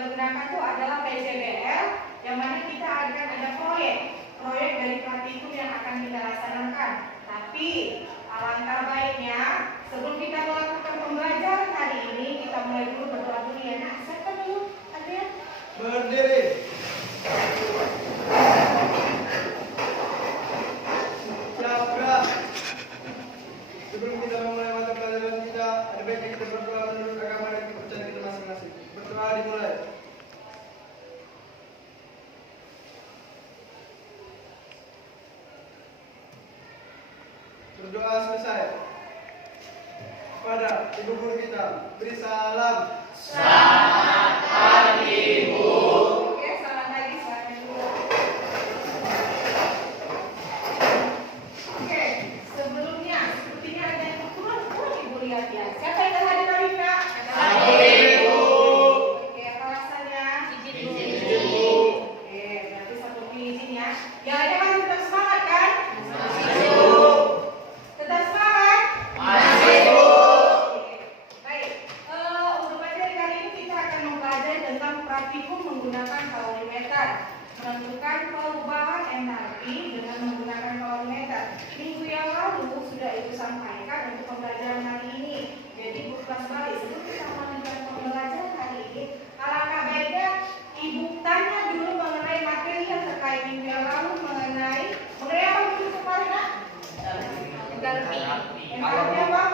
kita gunakan itu adalah PJBL, yang mana kita akan ada proyek dari praktikum yang akan kita laksanakan. Tapi alangkah baiknya sebelum kita melakukan pembelajaran hari ini, kita mulai dulu berdoa dulu ya. Nah, siapa dulu? Adrian? Berdiri. Siap. Sebelum kita memulai mata pelajaran kita, ada baiknya kita berdoa menurut agama dan kepercayaan kita masing-masing. Berdoa dimulai. Berdoa selesai. Pada ibu guru kita, beri salam. Selamat pagi, Bu. Oke, selamat pagi, silakan dulu. Oke, sebelumnya sepertinya ada yang kurang Ibu lihat ya. Siapa yang terhadir hari ini, Kak? Ibu. Oke, apa alasannya? Izin, Bu. Oke, berarti satu izin ya. Yang ada masih tetap semangat kan? Masih, Bu. Tetap semangat? Masih, Bu. Oke, baik. Untuk materi kali ini kita akan mempelajari tentang praktikum menggunakan kalorimeter, menentukan perubahan entalpi dengan menggunakan kalorimeter. Minggu yang lalu sudah Ibu sampaikan untuk pembelajaran hari ini. Jadi Bu kelas balik sebelum kita melanjutkan pembelajaran hari ini, alangkah baiknya Ibu tanya dulu mengenai materi yang terkait minggu yang lalu mengenai apa minggu kemarin, Nak? Entalpi apa?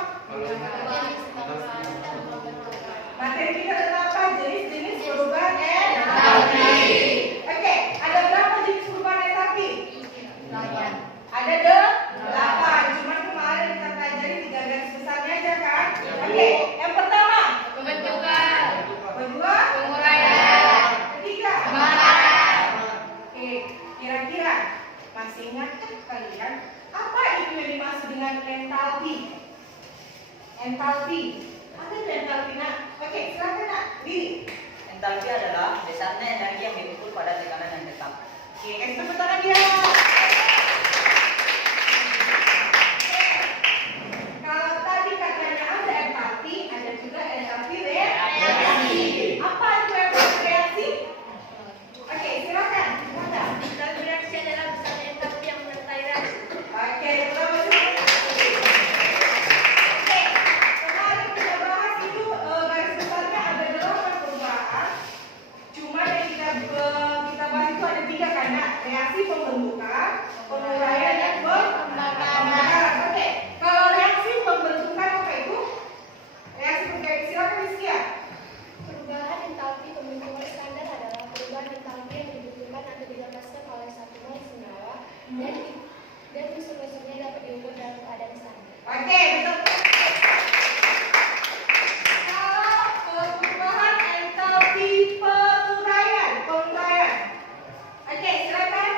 Materi kita tentang apa? Jenis-jenis perubahan entalpi. Oke, ada berapa jenis perubahan entalpi? 8. Ada 8. Cuman kemarin kita pelajari 3 garis besarnya aja kan? Oke, yang pertama Pembentukan. kedua Penguraian. ketiga Pemanasan. Oke, kira-kira masih ingat kan kalian apa itu yang dimaksud dengan entalpi? Entalpi. Apa itu entalpi, Nak? Oke, silakan Nak. Diri. Entalpi adalah besarnya energi yang diukur pada tekanan yang tetap. Oke, kasih tepuk tangan dia. Kalau tadi katanya ada entalpi, ada juga entalpi reaksi. Apa itu entalpi reaksi? Oke, silakan. Silakan. Entalpi reaksi adalah besarnya entalpi yang menyertai reaksi. Oke, berapa sih? Oke, kemarin kita bahas itu garis besarnya ada 8 perubahan. Cuma yang kita bahas itu ada 3 kan, Nak? Reaksi pembentukan, penguraian, dan pembakaran. Oke, kalau reaksi pembentukan apa itu? Reaksi pembentukan, silakan Rizkia. Perubahan entalpi pembentukan standar adalah perubahan entalpi yang dibutuhkan atau dilepaskan oleh satu mol senyawa dan unsur-unsurnya dapat diukur dalam keadaan standar. Oke, betul. Kalau perubahan entalpi penguraian. Oke, silakan.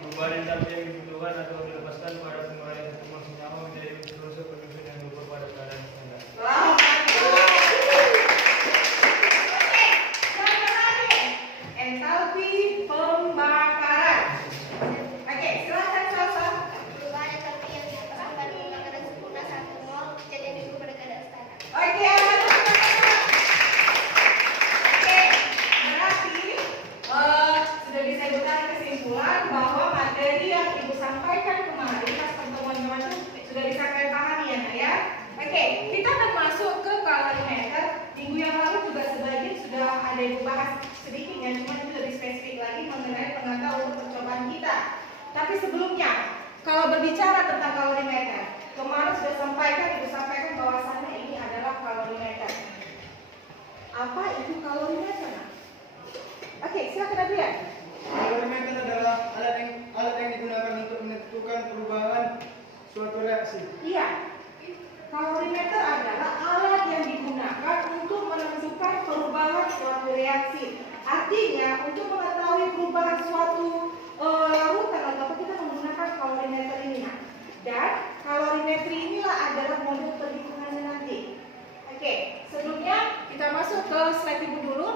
Perubahan entalpi yang dibutuhkan atau dilepaskan pada penguraian satu mol senyawa menjadi unsur-unsur penyusun yang diukur pada keadaan standar. Wow, bagus. Oke, silakan lagi. Entalpi pembakaran. Oke, silakan Salsa. Perubahan entalpi yang dilepaskan menggunakan sempurna satu mol kejadian diukur pada keadaan standar. Oke, oke, berarti sudah bisa Ibu tarik kesimpulan bahwa materi yang Ibu sampaikan kemarin pas pertemuan kemarin sudah bisa kalian pahami ya, Nak ya. Oke, kita akan masuk ke kalorimeter. Minggu yang lalu juga sebagian sudah ada Ibu bahas sedikit ya, cuma itu lebih spesifik lagi mengenai pengetahuan untuk percobaan kita. Tapi sebelumnya, kalau berbicara tentang kalorimeter, kemarin sudah Ibu sampaikan bahwasannya ini adalah kalorimeter. Apa itu kalorimeter, Nak? Oke, silakan Adrian. Kalorimeter adalah alat yang digunakan untuk menentukan perubahan suatu reaksi. Iya. Kalorimeter adalah alat yang digunakan untuk menentukan perubahan suatu reaksi. Artinya, untuk mengetahui perubahan suatu larutan atau apa kita menggunakan kalorimeter ini, Nak. Dan kalorimetri inilah adalah model perhitungannya nanti. Oke, sebelumnya kita masuk ke slide Ibu dulu.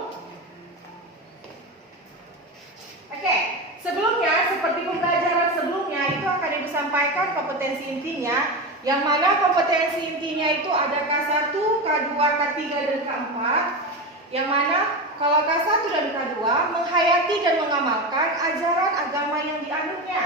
Oke, sebelumnya seperti pembelajaran sebelumnya itu akan Ibu sampaikan kompetensi intinya, yang mana kompetensi intinya itu ada K1, K2, K3, dan K4, yang mana kalau K1 dan K2 menghayati dan mengamalkan ajaran agama yang dianutnya.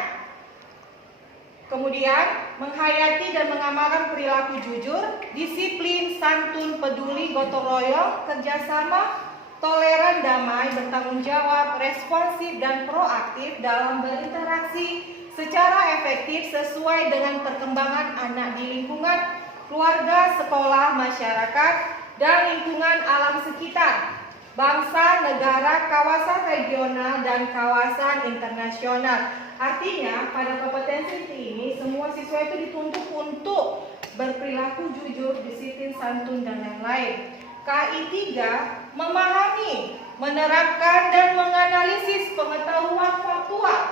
Kemudian, menghayati dan mengamalkan perilaku jujur, disiplin, santun, peduli, gotong royong, kerjasama, toleran, damai, bertanggung jawab, responsif, dan proaktif dalam berinteraksi secara efektif sesuai dengan perkembangan anak di lingkungan keluarga, sekolah, masyarakat, dan lingkungan alam sekitar, bangsa, negara, kawasan regional, dan kawasan internasional. Artinya, pada kompetensi ini, semua siswa itu dituntut untuk berperilaku jujur, disiplin, santun, dan lain-lain. KI 3 memahami, menerapkan, dan menganalisis pengetahuan faktual,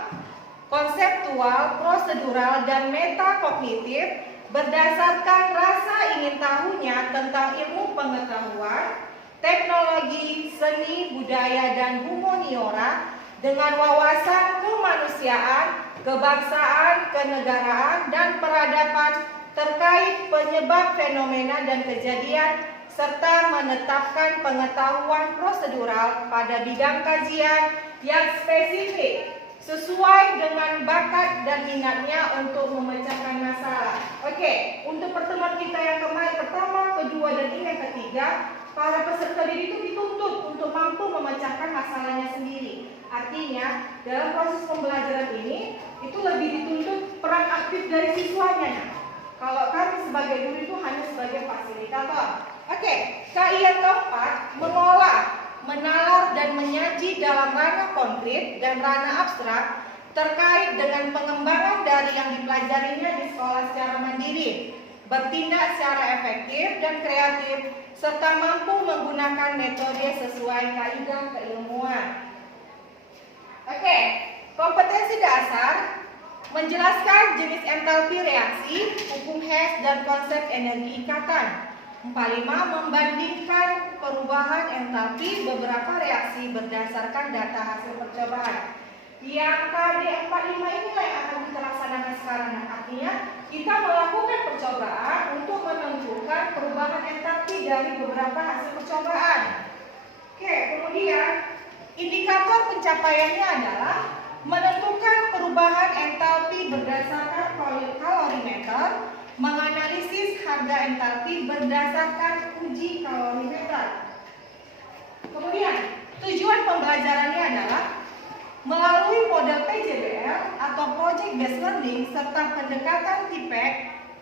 konseptual, prosedural, dan metakognitif berdasarkan rasa ingin tahunya tentang ilmu pengetahuan, teknologi, seni, budaya, dan humaniora dengan wawasan kemanusiaan, kebangsaan, kenegaraan, dan peradaban terkait penyebab fenomena dan kejadian, serta menetapkan pengetahuan prosedural pada bidang kajian yang spesifik sesuai dengan bakat dan minatnya untuk memecahkan masalah. Oke, untuk pertemuan kita yang kemarin pertama, kedua, dan ini yang ketiga, para peserta didik itu dituntut untuk mampu memecahkan masalahnya sendiri. Artinya, dalam proses pembelajaran ini, itu lebih dituntut peran aktif dari siswanya. Kalau kami sebagai guru itu hanya sebagai fasilitator. Oke, KI yang keempat, mengolah, menalar, dan menyaji dalam ranah konkret dan ranah abstrak terkait dengan pengembangan dari yang dipelajarinya di sekolah secara mandiri, bertindak secara efektif dan kreatif, serta mampu menggunakan metode sesuai kaidah keilmuan. Oke, kompetensi dasar menjelaskan jenis entalpi reaksi, hukum Hess, dan konsep energi ikatan. 45. Membandingkan perubahan entalpi beberapa reaksi berdasarkan data hasil percobaan. Yang KD 45 inilah yang akan kita laksanakan sekarang. Artinya, kita melakukan percobaan untuk menentukan perubahan entalpi dari beberapa hasil percobaan. Oke, kemudian indikator pencapaiannya adalah menentukan perubahan entalpi berdasarkan kalorimeter, menganalisis harga entalpi berdasarkan uji kalorimeter. Kemudian, tujuan pembelajarannya adalah melalui model PJBL atau Project Based Learning serta pendekatan TPEC,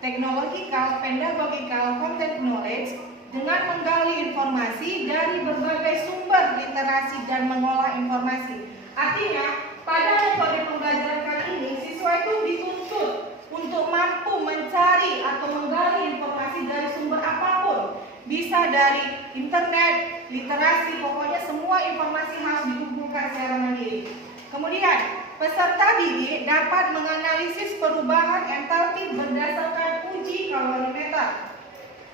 Technological, Pedagogical, Content Knowledge dengan menggali informasi dari berbagai sumber literasi dan mengolah informasi. Artinya, pada metode pembelajaran kali ini, siswa itu dituntut untuk mampu mencari atau menggali informasi dari sumber apapun. Bisa dari internet, literasi, pokoknya semua informasi harus dikumpulkan secara mandiri. Kemudian, peserta didik dapat menganalisis perubahan entalpi berdasarkan uji kalorimeter.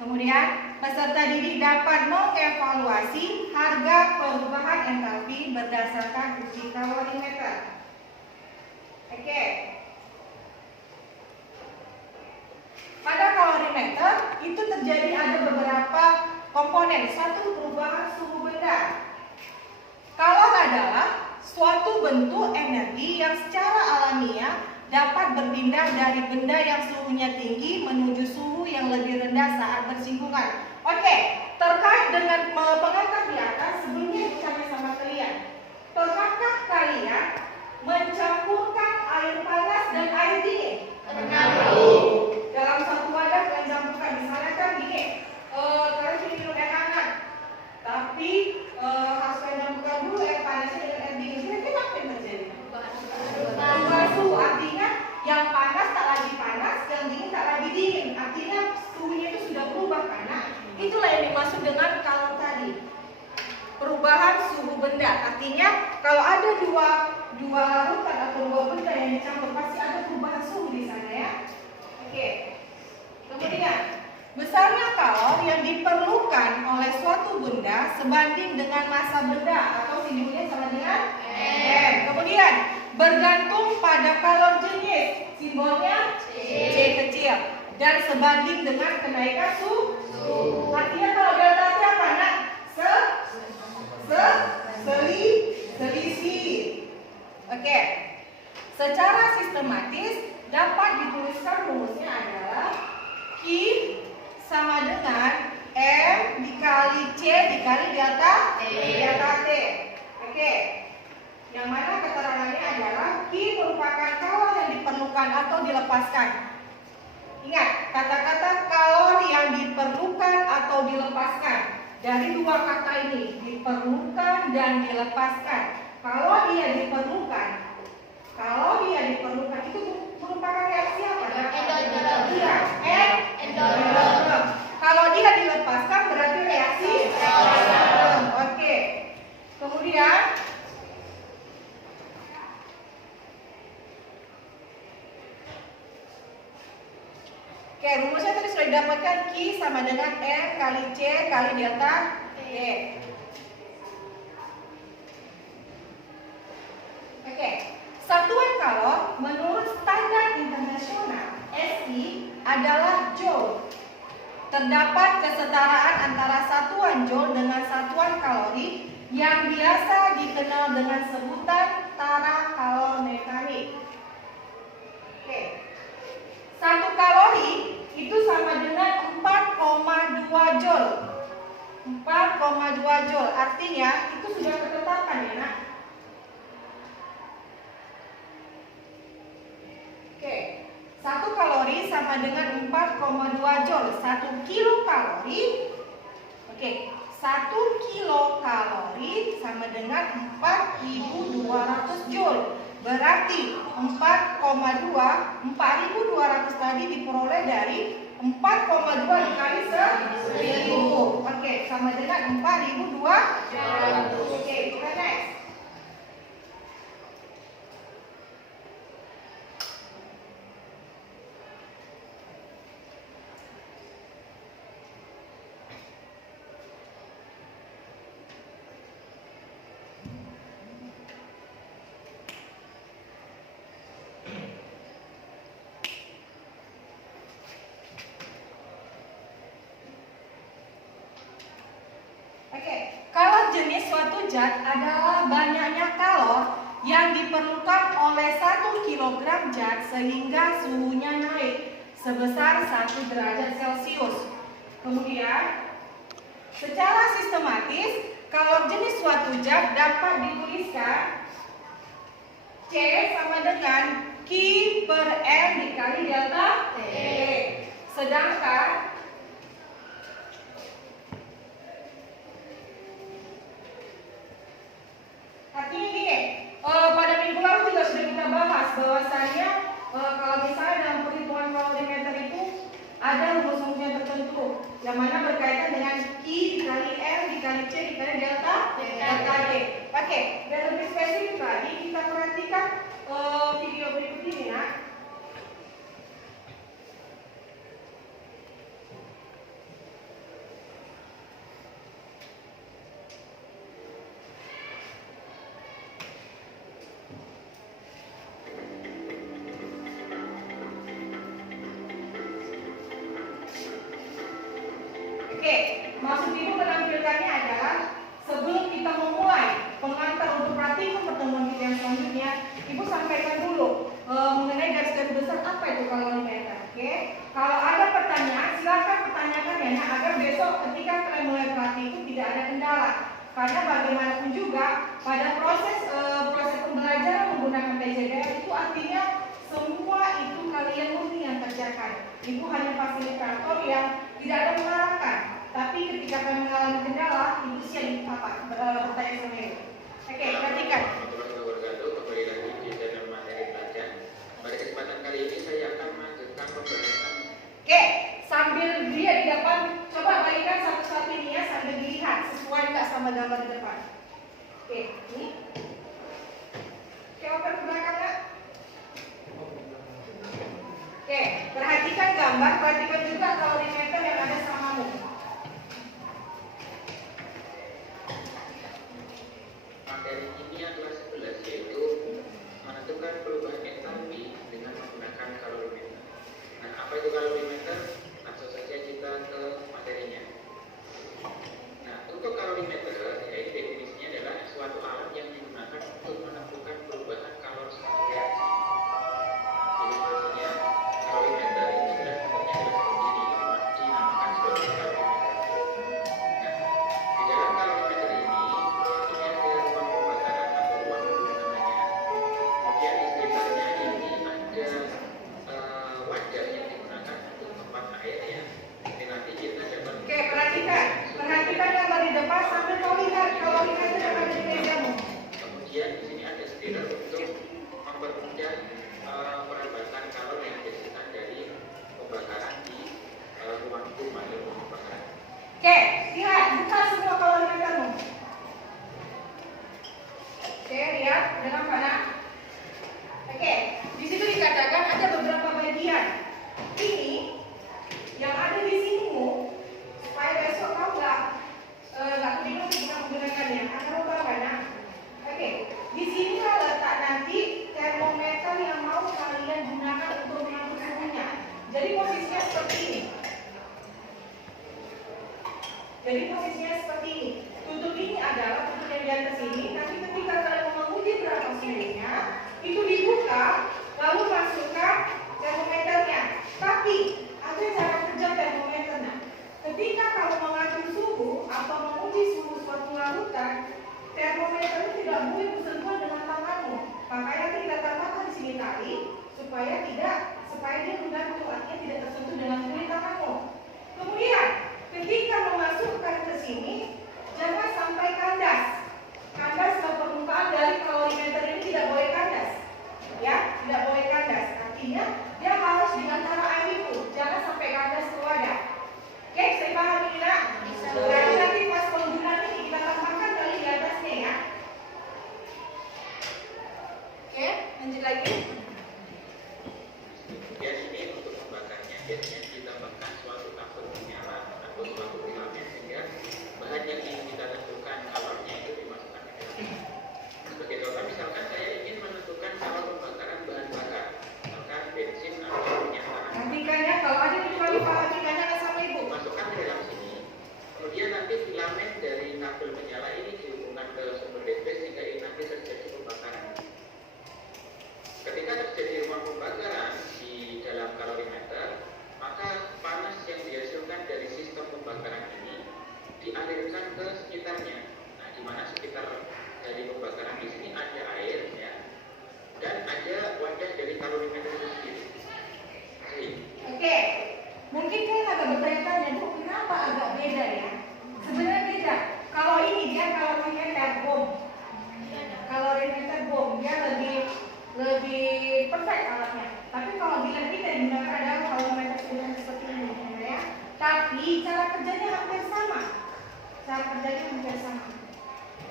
Kemudian, peserta didik dapat mengevaluasi harga perubahan entalpi berdasarkan uji kalorimeter. Oke. Pada kalorimeter itu terjadi ada beberapa komponen. Satu, perubahan suhu benda. Kalor adalah suatu bentuk energi yang secara alamiah dapat berpindah dari benda yang suhunya tinggi menuju suhu yang lebih rendah saat bersinggungan. Oke, terkait dengan pengantar di atas, sebelumnya bertanya sama kalian. Pernahkah kalian mencampurkan air panas dan air dingin? Dalam satu wadah kalian campurkan, misalnya kan gini, kalian ingin minum air hangat, tapi harus kalian campurkan dulu air panasnya dengan air dingin. Kira-kira apa yang terjadi? Berubah suhu, artinya yang panas tak lagi panas, yang dingin tak lagi dingin. Artinya suhunya itu sudah berubah karena itulah yang dimaksud dengan kalor tadi. Perubahan suhu benda, artinya kalau ada dua larutan atau dua benda yang dicampur pasti ada perubahan suhu di sana ya. Oke. Kemudian besarnya kalor yang diperlukan oleh suatu benda sebanding dengan massa benda atau simbolnya sama dengan M. Kemudian bergantung pada kalor jenis, simbolnya C kecil, dan sebanding dengan kenaikan suhu. Artinya kalau delta T apa nak? Oke. Secara sistematis dapat dituliskan rumusnya adalah Q sama dengan M dikali C dikali delta T. Oke. Yang mana keterangannya adalah Q merupakan kalori yang diperlukan atau dilepaskan. Ingat, kata-kata kalori yang diperlukan atau dilepaskan. Dari dua kata ini, diperlukan dan dilepaskan. Kalau dia diperlukan itu merupakan reaksi apa? Iya, endotherm. Kalau dia dilepaskan berarti reaksi endotherm. Oke. Kemudian rumusnya tadi sudah didapatkan Q sama dengan M kali C kali delta T. Oke, satuan kalor menurut standar internasional SI adalah joule. Terdapat kesetaraan antara satuan joule dengan satuan kalori yang biasa dikenal dengan sebutan tara kalor mekanik. Oke. 1 kalori itu sama dengan 4,2 joule. 4,2 joule artinya itu sudah ketetapan ya nak. Oke, 1 kalori sama dengan 4,2 joule. 1 kilokalori. Oke, 1 kilokalori sama dengan 4.200 joule. Berarti 4,2 4.200 tadi diperoleh dari 4,2 dikali 1.000. Oke, sama dengan 4.200. Oke, kita next. Kalau jenis suatu zat adalah banyaknya kalor yang diperlukan oleh 1 kg zat sehingga suhunya naik sebesar 1 derajat Celcius. Kemudian, secara sistematis, kalor jenis suatu zat dapat dituliskan C sama dengan Q per M dikali delta T. Sedangkan artinya gini, pada minggu lalu juga sudah kita bahas bahwasannya kalau misalnya dalam perhitungan kalorimeter itu ada rumus-rumusnya tertentu yang mana berkaitan dengan Q dikali M dikali C dikali delta T. Oke, dan lebih spesifik lagi kita perhatikan video berikut ini ya. Oke, maksud ibu menampilkannya adalah sebelum kita memulai pengantar untuk praktikum pertemuan kita yang selanjutnya, ibu sampaikan dulu mengenai garis besar apa itu kalorimeter. Oke, kalau ada pertanyaan silakan pertanyakan ya, agar besok ketika kalian mulai praktikum tidak ada kendala. Karena bagaimanapun juga pada proses pembelajaran menggunakan PJDR itu artinya semua itu kalian murni yang kerjakan. Ibu hanya fasilitator yang tidak ada mengarahkan. Tapi ketika kalian mengalami kendala, ibu siap bertanya sama ibu. Oke, perhatikan. Kembali lagi di dalam materi belajar. Pada kesempatan kali ini saya akan melanjutkan pembahasan. Oke, sambil dia di depan, coba bagikan satu-satu ini ya sambil dilihat sesuai nggak sama gambar di depan. Oke, ini. Oke, open ke belakang nggak? Oke, perhatikan gambar, perhatikan juga kalorimeter yang ada samamu. Materi kimia kelas 11 yaitu menentukan perubahan entalpi dengan menggunakan kalorimeter. Nah, apa itu kalorimeter? Langsung saja kita ke materinya. Nah, untuk kalorimeter, yaitu definisinya adalah suatu alat yang digunakan untuk menentukan perubahan kalori Oke, lihat, buka semua kalorimetermu. Oke, lihat dengan mana? Oke, di situ dikatakan ada beberapa bagian. Ini yang ada di sinimu, supaya besok kau nggak bingung kita menggunakannya. Atau bagaimana? Oke, di sini letak nanti termometer yang mau kalian gunakan untuk mengatur suhunya. Jadi posisinya seperti ini. Tutup ini adalah tutup yang di atas ini. Nanti ketika kalian mau menguji berapa suhunya, itu dibuka, lalu masukkan termometernya. Tapi ada cara kerja termometernya. Ketika kamu mengatur suhu atau menguji suhu suatu larutan, termometer itu tidak boleh bersentuhan dengan tanganmu. Makanya kita tambahkan di sini tali supaya dia menggantung, artinya tidak tersentuh dengan kulit tanganmu. Kemudian ketika memasukkan ke sini, jangan sampai kandas. Kandas ke permukaan dari kalorimeter ini tidak boleh kandas. Ya, tidak boleh kandas. Artinya dia harus di antara air itu, jangan sampai kandas ke wadah. Oke, saya paham ini nak? Lalu nanti pas penggunaan ini kita tambahkan tali di atasnya ya. Oke, lanjut lagi. Kemudian ini untuk membakarnya biasanya ditambahkan suatu tabung penyalaan atau suatu filamen sehingga bahan yang ingin kita tentukan kalornya itu dimasukkan ke dalam. Sebagai contoh, misalkan saya ingin menentukan kalor pembakaran bahan bakar, misalkan bensin atau minyak tanah. Nantikannya kalau ada di kualifikasikannya sama ibu. Masukkan ke dalam sini. Kemudian nanti filamen dari kabel penyala ini dihubungkan ke sumber listrik sehingga ini nanti terjadi pembakaran. Ketika terjadi rumah pembakaran di dalam kalorimeter, maka panas yang dihasilkan dari sistem pembakaran ini dialirkan ke sekitarnya. Nah, di mana sekitar dari pembakaran di sini ada air, ya, dan ada wadah dari kalorimeter itu sendiri. Oke, mungkin kalian agak bertanya-tanya, Bu, kenapa agak beda ya? Sebenarnya beda. Kalau ini dia kalorimeter bom. Kalorimeter bom, dia lebih perfect alatnya. Tapi kalau bila kita gunakan adalah kalorimeter seperti ini, ya. Tapi cara kerjanya hampir sama.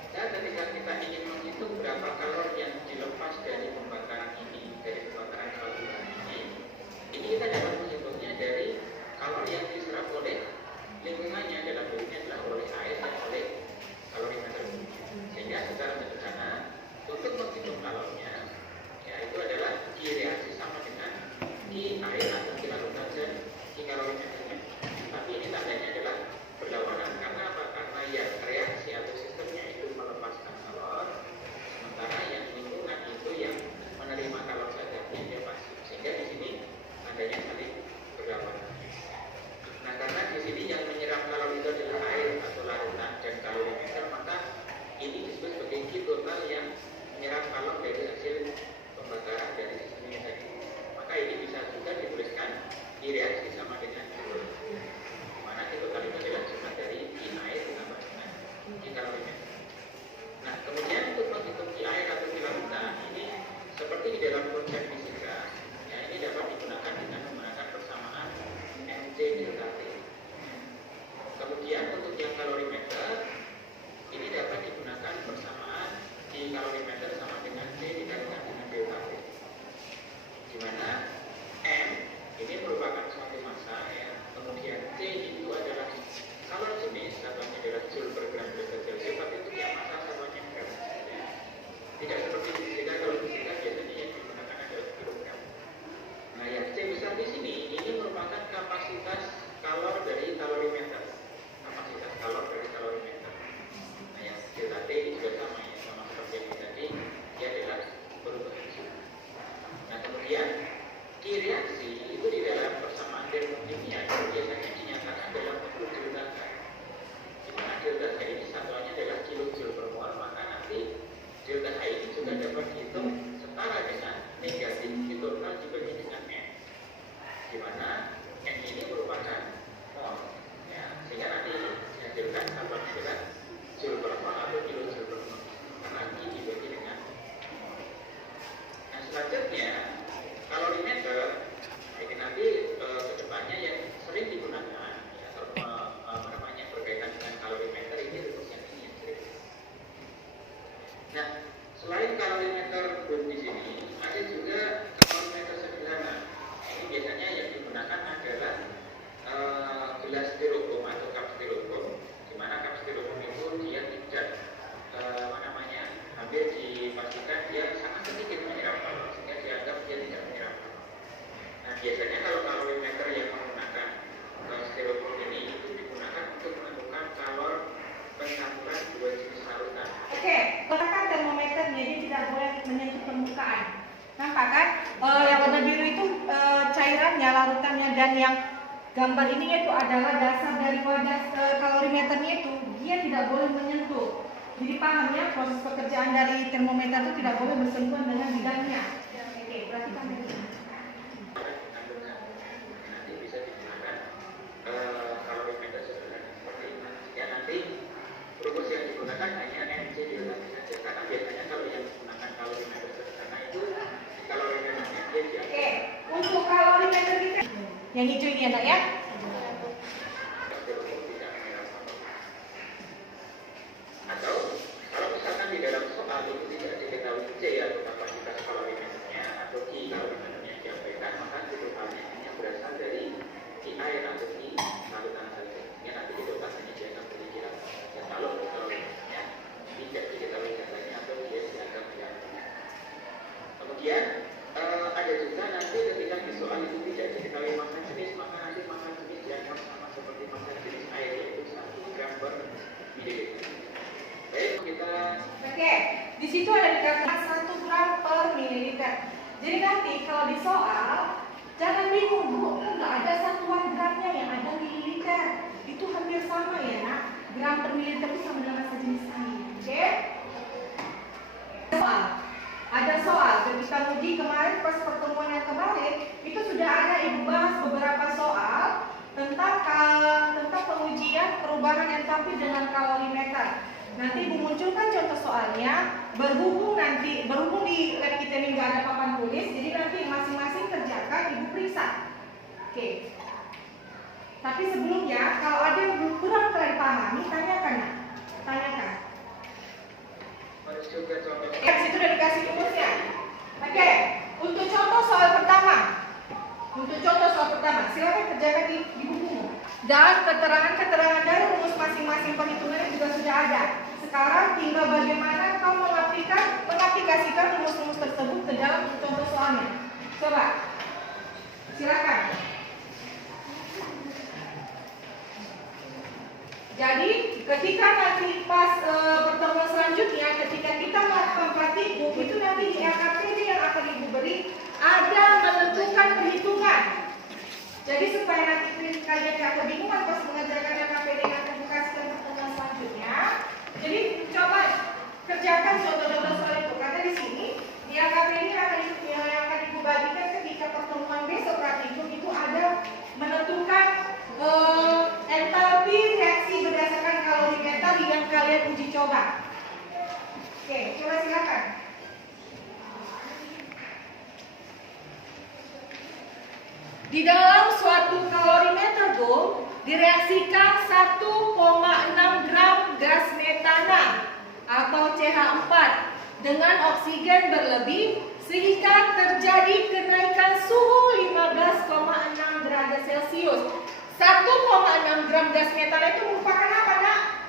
Dan ketika kita ingin menghitung berapa kalori yang dilepas dari pembakaran ini, dari pembakaran kalorimeter ini kita dapat menghitungnya dari kalori yang diserap oleh lingkungannya, dalam hal ini adalah oleh air dan oleh kalorimeter. Sehingga secara sederhana untuk menghitung kalorinya, ya itu adalah Q reaksi sama dengan Q air atau Q larutan dan Q kalorimeternya. Tapi ini tandanya adalah berlawanan. Karena apa? Karena yang reaksi atau sistemnya itu melepaskan kalor, sementara yang lingkungan itu yang menerima kalor saja, yang dia pasif. Sehingga di sini adanya saling berlawanan. Nah, karena di sini yang menyerap kalori itu adalah air atau larutan dan kalorimeter, maka ini disebut sebagai Q total yang menyerap kalor dari hasil pembakaran dari sistem ini tadi. Maka ini bisa juga dituliskan Q reaksi sama dengan Q. Mana Q total itu adalah jumlah dari Q air ditambah dengan Q kalorimeter. Nah, kemudian untuk menghitung Q air atau Q larutan ini seperti di dalam konsep fisika, ya, ini dapat digunakan dengan menggunakan persamaan MC delta T. Kemudian untuk yang kalorimeter ini dapat digunakan persamaan di kalorimeter sama dengan T dikalikan dengan delta T. Di mana M ini merupakan suatu massa, ya. Kemudian T itu adalah kalor jenis, satuannya adalah joule per gram derajat Celcius, tapi untuk yang massa satuannya gram. Ya. Tidak seperti di fisika, kalau di fisika biasanya yang digunakan adalah kilogram. Nah, yang C besar di sini ini merupakan kapasitas kalor dari kalorimeter. Kapasitas kalor dari kalorimeter. Nah, yang delta T ini juga sama, ya, sama seperti yang tadi, dia adalah perubahan suhu. Nah, kemudian Q reaksi itu di dalam persamaan termodinamika biasanya dinyatakan dalam bentuk delta H. Di mana delta H ini satuannya adalah kilojoule per mol, maka nanti delta H ini juga dapat dihitung setara dengan negatif Q total dibagi dengan N. Di mana N ini merupakan mol, ya, sehingga nanti dihasilkan satuannya adalah joule per mol atau kilojoule per mol karena Q dibagi dengan mol. Nah, selanjutnya kalorimeter ini nanti kedepannya yang sering digunakan, ya, atau namanya larutannya, dan yang gambar ini itu adalah dasar dari wadah kalorimeternya itu dia tidak boleh menyentuh. Jadi paham ya, proses pekerjaan dari termometer itu tidak boleh bersentuhan dengan bidangnya. Oke, berarti kami nanti bisa digunakan kalorimeter sederhana seperti ini. Ya nanti rumus yang digunakan hanya MC diulangi saja karena biasanya kalau yang menggunakan kalorimeter sederhana itu kalorimeternya dia di Oke, untuk kalorimeter kita yang hijau ini anak ya. Atau kalau misalkan di dalam soal itu tidak diketahui C atau kapasitas kalorimeternya atau Q kalorimeternya yang disampaikan, maka hitungannya hanya berasal dari Q air atau Q larutan saja. Ya nanti hitungan hanya dianggap pemikiran. Dan kalau kalorimeternya tidak diketahui caranya atau dia dianggap yang. Kemudian ada juga nanti ketika di soal itu tidak diketahui massa jenis, maka nanti massa jenis dianggap sama seperti massa jenis air, yaitu 1 gram per mililiter. Baik, kita Oke, di situ ada dikatakan 1 gram per mililiter. Jadi nanti kalau di soal jangan bingung bu, nggak ada satuan gramnya, yang ada mililiter. Itu hampir sama ya nak. Gram per mililiter itu sama dengan massa jenis air. Oke? Ada soal ketika uji kemarin pas pertemuan yang kemarin itu sudah ada ibu bahas beberapa soal tentang pengujian perubahan entalpi dengan kalorimeter. Nanti ibu munculkan contoh soalnya, berhubung di lab kita ini nggak ada papan tulis, jadi nanti masing-masing kerjakan ibu periksa. Oke. Tapi sebelumnya kalau ada yang belum kurang kalian pahami, tanyakan nak. Tanyakan. harus juga contoh. Ya, situ udah dikasih rumusnya. Oke, untuk contoh soal pertama. Silakan kerjakan di bukumu. Dan keterangan-keterangan dari rumus masing-masing perhitungannya juga sudah ada. Sekarang tinggal bagaimana kau mengaplikasikan rumus-rumus tersebut ke dalam contoh soalnya. Coba. Silakan. Jadi ketika nanti pas pertemuan selanjutnya, ketika kita melakukan praktikum, itu nanti di LKPD yang akan ibu beri ada menentukan perhitungan. Jadi supaya nanti kalian tidak kebingungan pas mengerjakan LKPD yang akan dikasihkan pertemuan selanjutnya. Jadi coba kerjakan contoh-contoh soal itu. Karena di sini di LKPD yang akan ibu bagikan ketika pertemuan besok praktikum itu ada menentukan entalpi reaksi berdasarkan kalorimeter yang kalian uji coba. Oke, coba silakan. Di dalam suatu kalorimeter Bu, direaksikan 1,6 gram gas metana atau CH4 dengan oksigen berlebih sehingga terjadi kenaikan suhu 15,6 derajat Celcius. 1,6 gram gas metana itu merupakan apa, nak?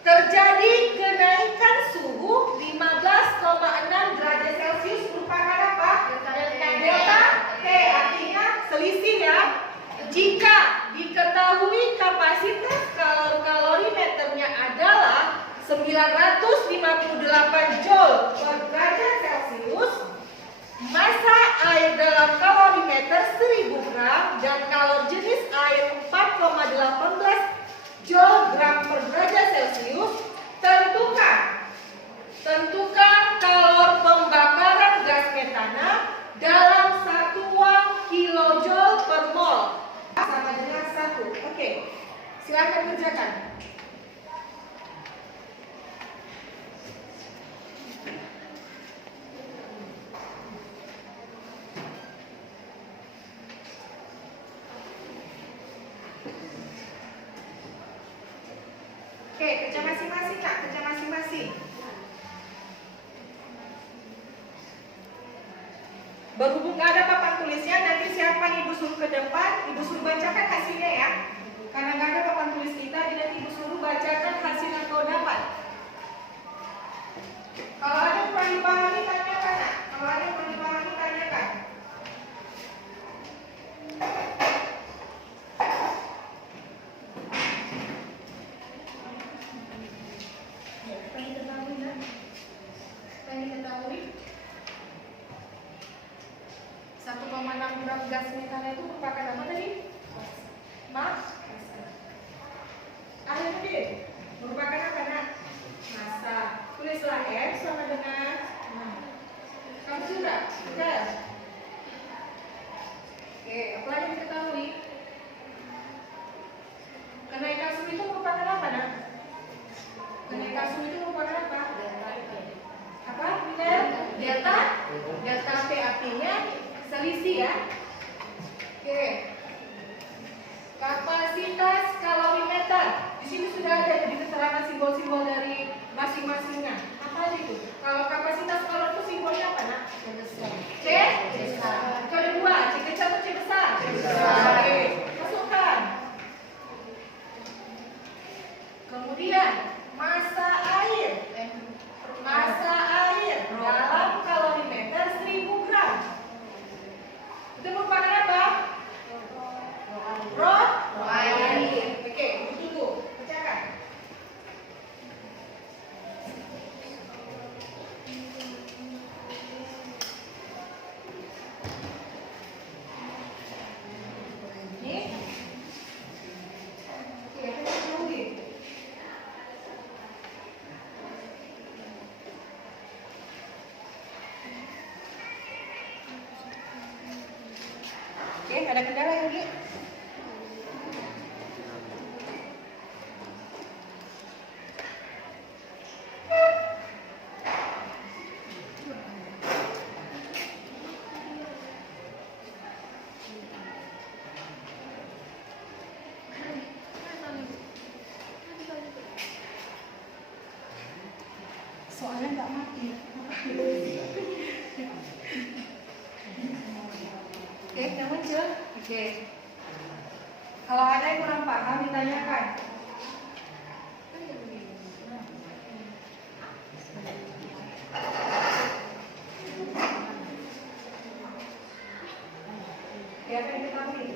Terjadi kenaikan suhu 15,6 derajat Celcius merupakan apa? Delta T, artinya selisih ya. Jika diketahui kapasitas kalorimeternya adalah 958 Joule per derajat Celcius, massa air dalam kalorimeter 1000 gram dan kalor jenis air 4,18 Joule gram per derajat Celcius. Tentukan kalor pembakaran gas metana dalam satuan kilojoule per mol sama dengan 1. Oke, silakan kerjakan. Oke, kerja masing-masing Kak, kerja masing-masing. Berhubung nggak ada papan tulisnya, nanti siapa yang ibu suruh ke depan, ibu suruh bacakan hasilnya ya. Karena nggak ada papan tulis kita, jadi nanti ibu suruh bacakan hasil yang kau dapat. Kalau ada yang kurang dipahami, tanyakan Nak. Kalau ada yang kurang dipahami, tanyakan. 1,6 gram gas metana itu merupakan apa tadi? Massa. Akhirnya tadi merupakan apa nak? Massa. Tulislah F sama dengan kamu juga? Sudah. Oke, apa lagi diketahui? Kenaikan suhu itu merupakan apa nak? Kenaikan suhu itu merupakan apa? Apa? Delta? Delta P artinya selisih ya. Oke. Kapasitas kalorimeter. Di sini sudah ada jadi keterangan simbol-simbol dari masing-masingnya. Apa aja itu? Kalau kapasitas kalori itu simbolnya apa nak? C? Kode 2, C kecil atau C besar? C besar. Oke, masukkan. Kemudian massa air. Massa air dalam kalorimeter 1000 gram. Itu merupakan apa? Rho air. Oke, tunggu. Pecahkan. Ini. Oke, apa yang diketahui? Oke, ada kendala lagi? Soalnya nggak mati. Oke, yang muncul. Oke. Kalau ada yang kurang paham ditanyakan. Oke, apa yang diketahui?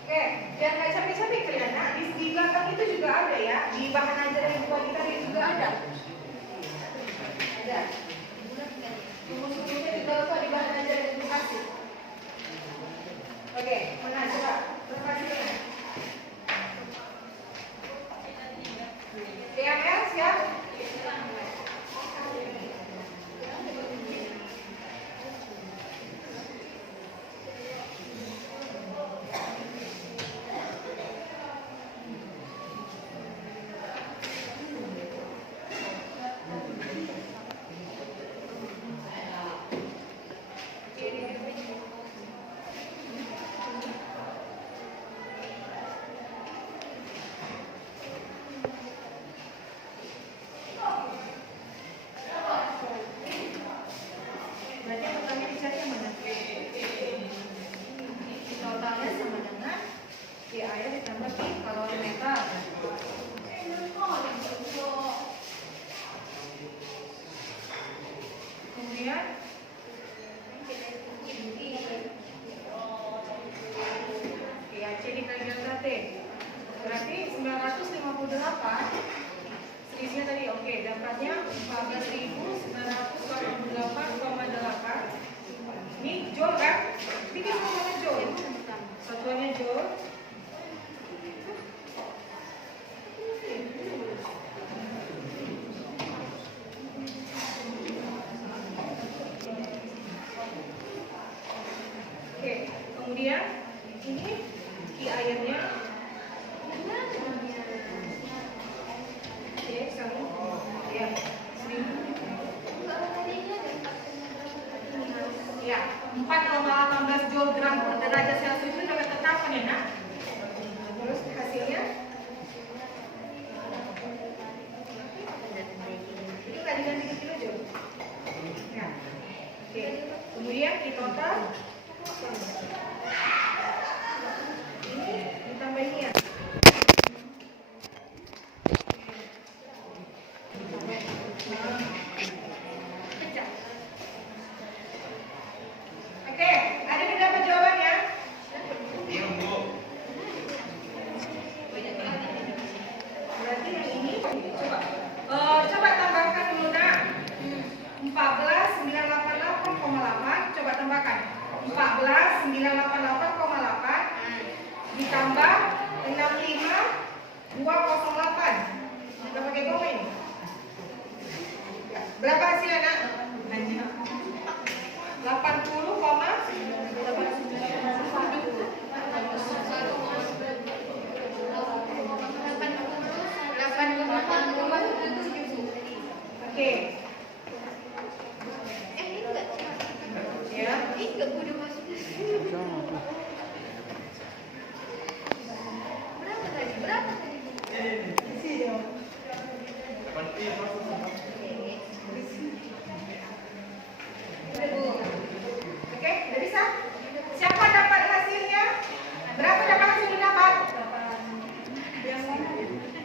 Oke, biar nggak capek-capek kalian. Nah, di belakang itu juga ada ya. Di bahan ajaran yang buat kita juga ada. Ada. Rumus-rumusnya juga apa di bahan ajaran edukasi. Oke, mana coba? Berkasih mana? DML siap? Berarti yang pertama dicari mana? Totalnya sama dengan P air ditambah P kalorimeter. Kemudian PAC dikali delta T. Berarti 958. Selisihnya tadi oke, dapatnya 14.948,8. Ini joule kan? Bikin satuannya joule. Satuannya joule. Oke, kemudian ini Ki airnya. Oke, sama. Ya, 1000. Ya, 4,18 joule gram per derajat Celcius itu dapat tetapkan ya nak. Terus hasilnya itu nggak diganti ke kilojoule. Ya. Oke, kemudian di total ini ditambah ini ya. Oke, ada yang dapat jawabannya? Berarti yang ini coba. Coba tambahkan dulu nak. 14 14.988,8 ditambah 65.208. Kita pakai komen. Berapa hasilnya, Nak? 80, oke. Ya. Oke, udah bisa? Siapa dapat hasilnya? Berapa dapat hasilnya dapat?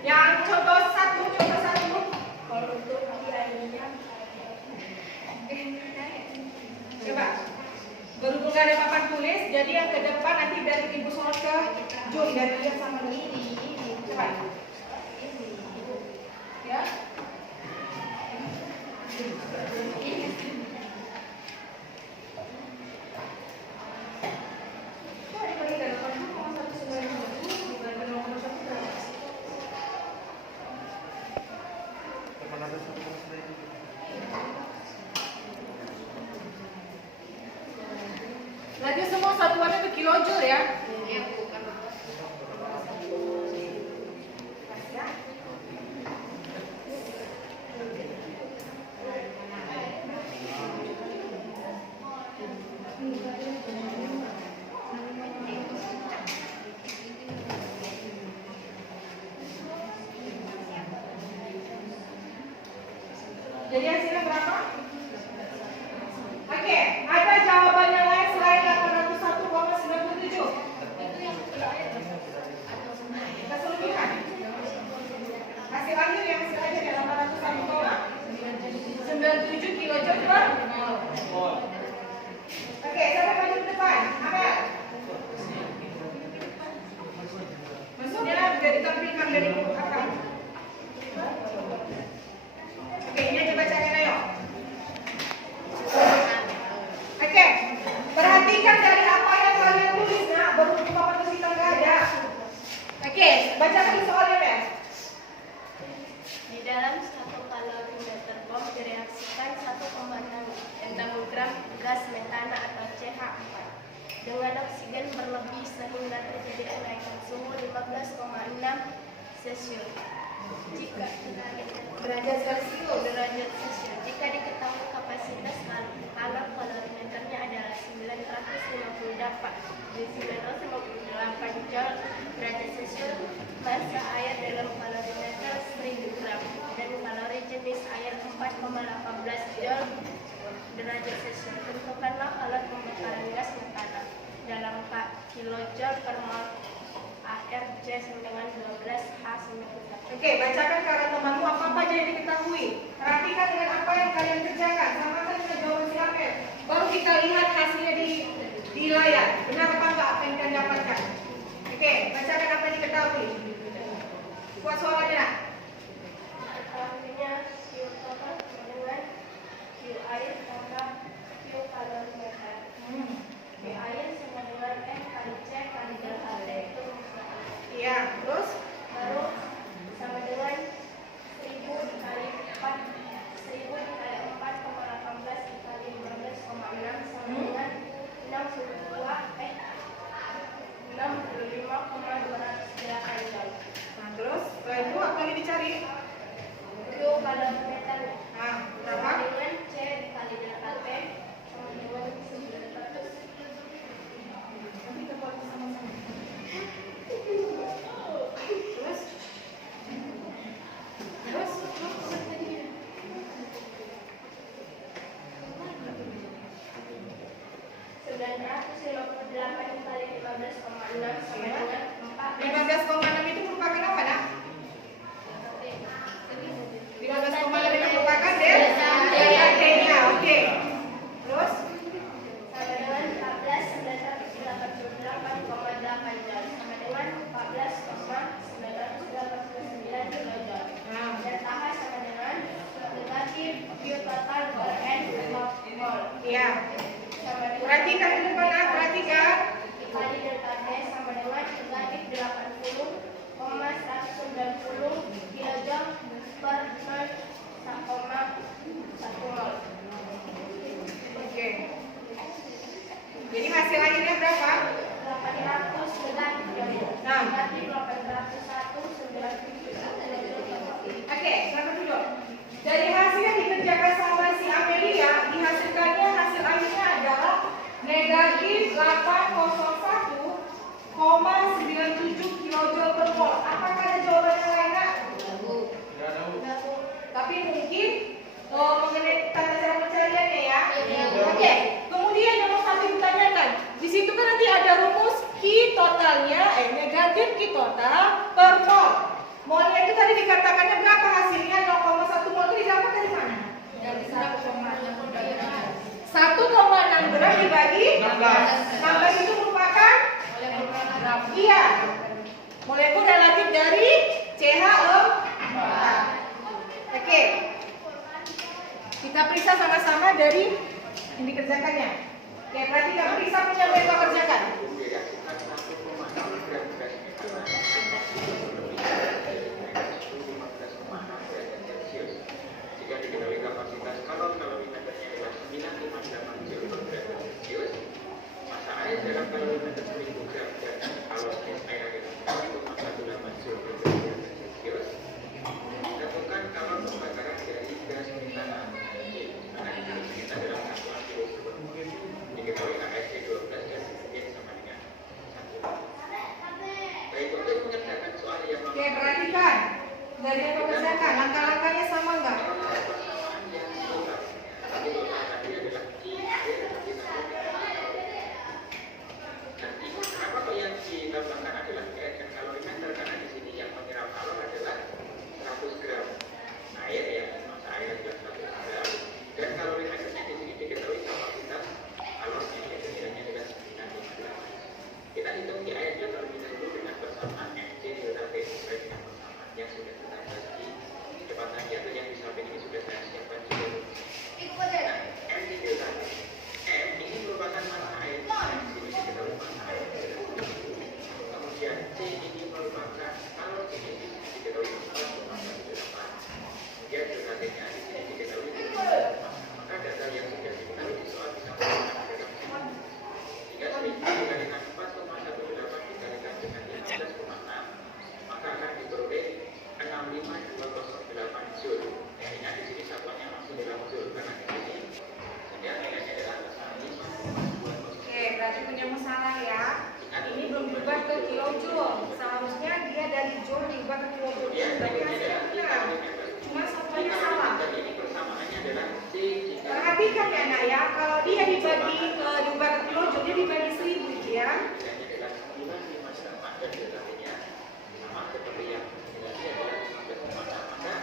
Yang contoh satu. Coba. Berhubung gak ada papan tulis, jadi yang ke depan nanti dari Ibu Solot ke Jun dan dia sama ini. Coba. Ya. Lagi semua satuannya itu kilojoule ya. Jadi hasilnya berapa? Oke, ada jawaban yang lain selain 801,97? Keseluruhan. Hasil akhir yang hasil akhir ya 801,97 kilojoule per mol. Oke, siapa maju ke depan? Amel. Maksudnya juga ditampilkan dari belakang. Oke, ini aja bacakan ayo. Oke, perhatikan dari apa yang kalian tulis, nah, baru papan tulis kita nggak ada. Oke, bacakan soalnya, Mel. Di dalam 1 kalorimeter bom direaksikan 1,6 gram gas metana atau CH4 dengan oksigen berlebih sehingga terjadi kenaikan suhu 15,6 Celsius. Jika derajat Celsius, jika diketahui kapasitas kalor kalorimeternya adalah 958 Joule derajat Celsius, massa air dalam kalorimeter 1000 gram dan kalori jenis air 4,18 Joule derajat Celsius. Tentukanlah kalor pembakaran gas metana dalam kilojoule per mol ARJ sama dengan 12H9. Oke, bacakan ke arah temanmu apa aja yang diketahui. Perhatikan dengan apa yang kalian kerjakan. Samakan dengan jawaban si Amel. Baru kita lihat hasilnya di layar. Benar apa enggak apa yang kalian dapatkan? Oke, bacakan apa yang diketahui. Kuat suaranya, Nak. Artinya Q total dengan Q air tambah Q kalorimeter. Q air sama dengan M kali C kali delta T itu. Iya, terus? Baru sama dengan 1000 dikali 4, 1000 dikali 4,18 dikali 15,6 sama dengan 65,208 Joule. Nah, terus setelah itu apa yang dicari? Q kalorimeter. Nah, Sama berapa? dengan C dikali delta T sama dengan 900. Nanti kita buat sama-sama. Terus? Terus? 958 kali 15,6 sama dengan 15,6 itu merupakan apa, Nak? 15,6 itu merupakan delta T-nya, oke. Terus? sama dengan 14.988,8 Joule sama dengan 14,989 kilojoule. Nah, Dan H sama dengan negatif Q total per N mol. iya. Sama sama dengan Perhatikan ke depan, perhatikan. dikali delta D sama dengan negatif 80,190 kilojoule per mol 1,1 mol. Oke. Jadi hasil akhirnya berapa? 800 negatif Nah. negatif 801,97 Oke, selamat dulu. Dari hasil yang dikerjakan sama si Amelia, dihasilkannya hasil akhirnya adalah negatif 801,97 kilojoule per mol. Apakah ada jawaban yang lain, Kak? Tapi mungkin mengenai tata cara pencariannya ya. Oke, kemudian yang mau satu ditanyakan, di situ kan nanti ada rumus Q totalnya, negatif Q total per mol. Molnya itu tadi dikatakannya berapa hasilnya? 0,1 mol itu didapat dari mana? Dari 1,6 gram dibagi 16 itu merupakan iya molekul relatif dari CH4. Oke. Kita periksa sama-sama dari yang dikerjakannya. Oke, berarti kita periksa punya mereka kerjakan. Direaksikan 1,6 gram gas metana jika diketahui kapasitas kalorimeternya adalah 958 joule per gram Celsius, masa air dalam kalorimeter 1000 gram dan kalau air adalah 0,18 joule per gram Celsius. Tentukan kalor pembakaran dari gas metana. Mana gas metana dalam satuan kilojoule. Diketahui ASC 12 dan mungkin sama dengan 1. Baik, untuk mengerjakan soal yang Oke, perhatikan. Dari yang kerjakan, langkah-langkahnya sama enggak? persamaan yang total. Tapi total tadi adalah I air nanti kenapa kok yang ditambahkan adalah air dan kalorimeter? Karena di sini yang menyerap kalor adalah 100 gram air ya, masa air adalah 100 gram dan kalorimeternya di sini diketahui kapasitas kalornya yaitu nilainya adalah 958. Kita hitung di airnya terlebih dahulu dengan persamaan MC delta T sesuai dengan persamaan yang sudah kita bahas di depan tadi atau yang di samping ini sudah saya siapkan juga. Nah, MC delta T M ini merupakan massa air yang di sini diketahui massa air. Kemudian C ini merupakan kalor kinesis diketahui 4,18. Kemudian delta T-nya di sini diketahui 4,8. Maka data yang sudah diketahui di soal bisa menggunakan dalam sini. Jika 1000 dikalikan 4,18 dikalikan dengan 15,6, maka akan diperoleh 65208 joule. Ingat di sini satuannya masih dalam joule karena di sini sehingga nilainya adalah 5,2. Oke, berarti punya masalah ya. Ini belum diubah ke kilojoule. Seharusnya dia dari joule diubah ke kilojoule. Berarti hasilnya benar. Cuma satuannya salah. Dan ini persamaannya adalah C jika Perhatikan ya nak ya, kalau dia dibagi diubah ke kilojoule, dia dibagi 1000 ya. nilainya adalah 958 dan delta-nya sama seperti yang nilainya adalah 15,6. Maka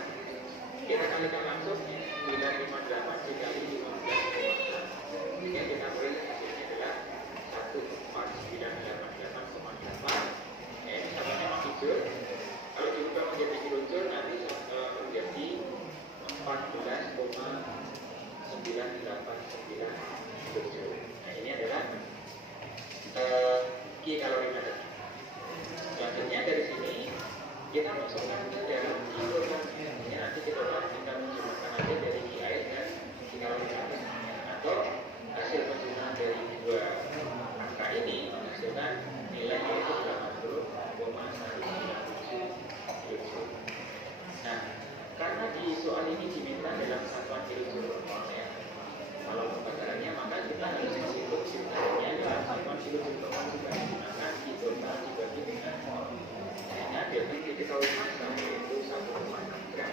kita kalikan langsung 958 dikali 15,6 sehingga kita boleh hasilnya adalah 14988,8. Ini satunya masih joule. Kalau diubah menjadi kilojoule nanti menjadi 14,989 kilojoule. Nah ini adalah Q kalorimeter. Selanjutnya dari sini kita masukkan ke dalam kilogram. Ya, nanti kita menjumlahkan aja dari Q air dan Q kalorimeter atau hasil penjumlahan dari dua angka ini menghasilkan nilai yaitu 80,197 kilojoule. Nah, karena di soal ini diminta dalam satuan kilojoule per mol ya. Kalau pembakarannya maka kita harus menghitung jumlahnya dalam satuan kilojoule per mol juga digunakan di total dibagi dengan mol. Sehingga delta diketahui massa yaitu 1,6 gram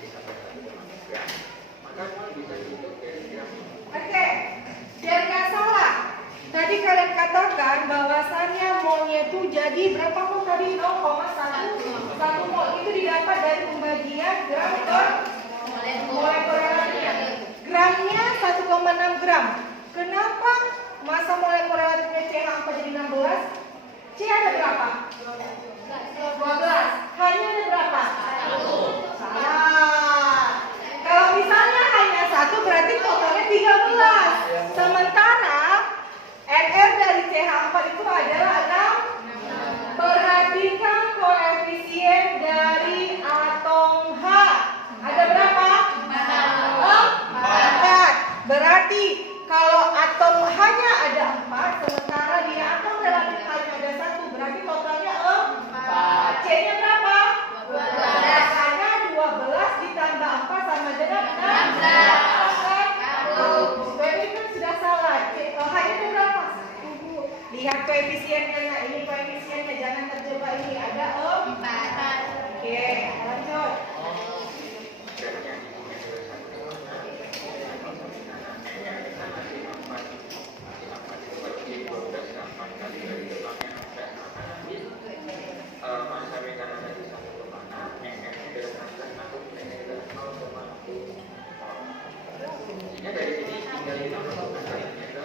ditambah 1,6 gram. Maka mol bisa dihitung dari gram ini. Oke, biar nggak salah. Tadi kalian katakan bahwasannya molnya itu jadi berapa mol tadi? 0,1 mol. Itu didapat dari pembagian gram per molekul relatifnya. Gramnya 1,6 gram. Kenapa massa molekul relatifnya CH4 jadi 16? C ada berapa? 12. Hanya ada berapa? 1. Salah. Kalau misalnya hanya 1 berarti totalnya 13. Sementara CH4 itu adalah 6. Perhatikan koefisien dari atom H. Ada berapa? 4. Berarti kalau atom H-nya ada 4, sementara di atom relatif H-nya ada 1, berarti totalnya 4. C-nya berapa? 12. Rasanya 12 ditambah 4 sama dengan 16. Berarti kan sudah salah. H-nya itu berapa? Lihat koefisiennya. Nah, ini koefisiennya, jangan terjebak ini. Ada 4. Oke, lanjut. Sehingga dari sini tinggal kita menggunakannya ke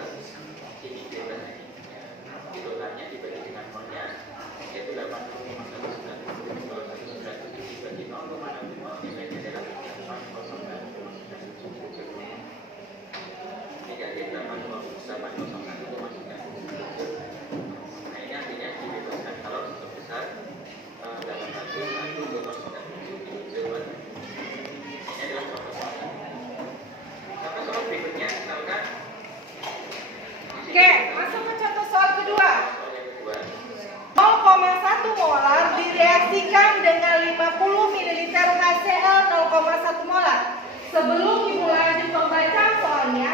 sini bebas ini. Totalnya dibagi dengan molnya yaitu 80,190. Kalau 197 dibagi 0,60 nilainya adalah 809,977. Negatif 801,977. Nah ini artinya dibebaskan kalau sebesar 801,977 kilo. Ini adalah contoh soalnya. Contoh soal berikutnya, misalkan Oke, masuk ke contoh soal kedua. soal yang kedua. 0,1 molar direaksikan dengan 50 ml HCl 0,1 molar. Sebelum ibu lanjut membaca soalnya,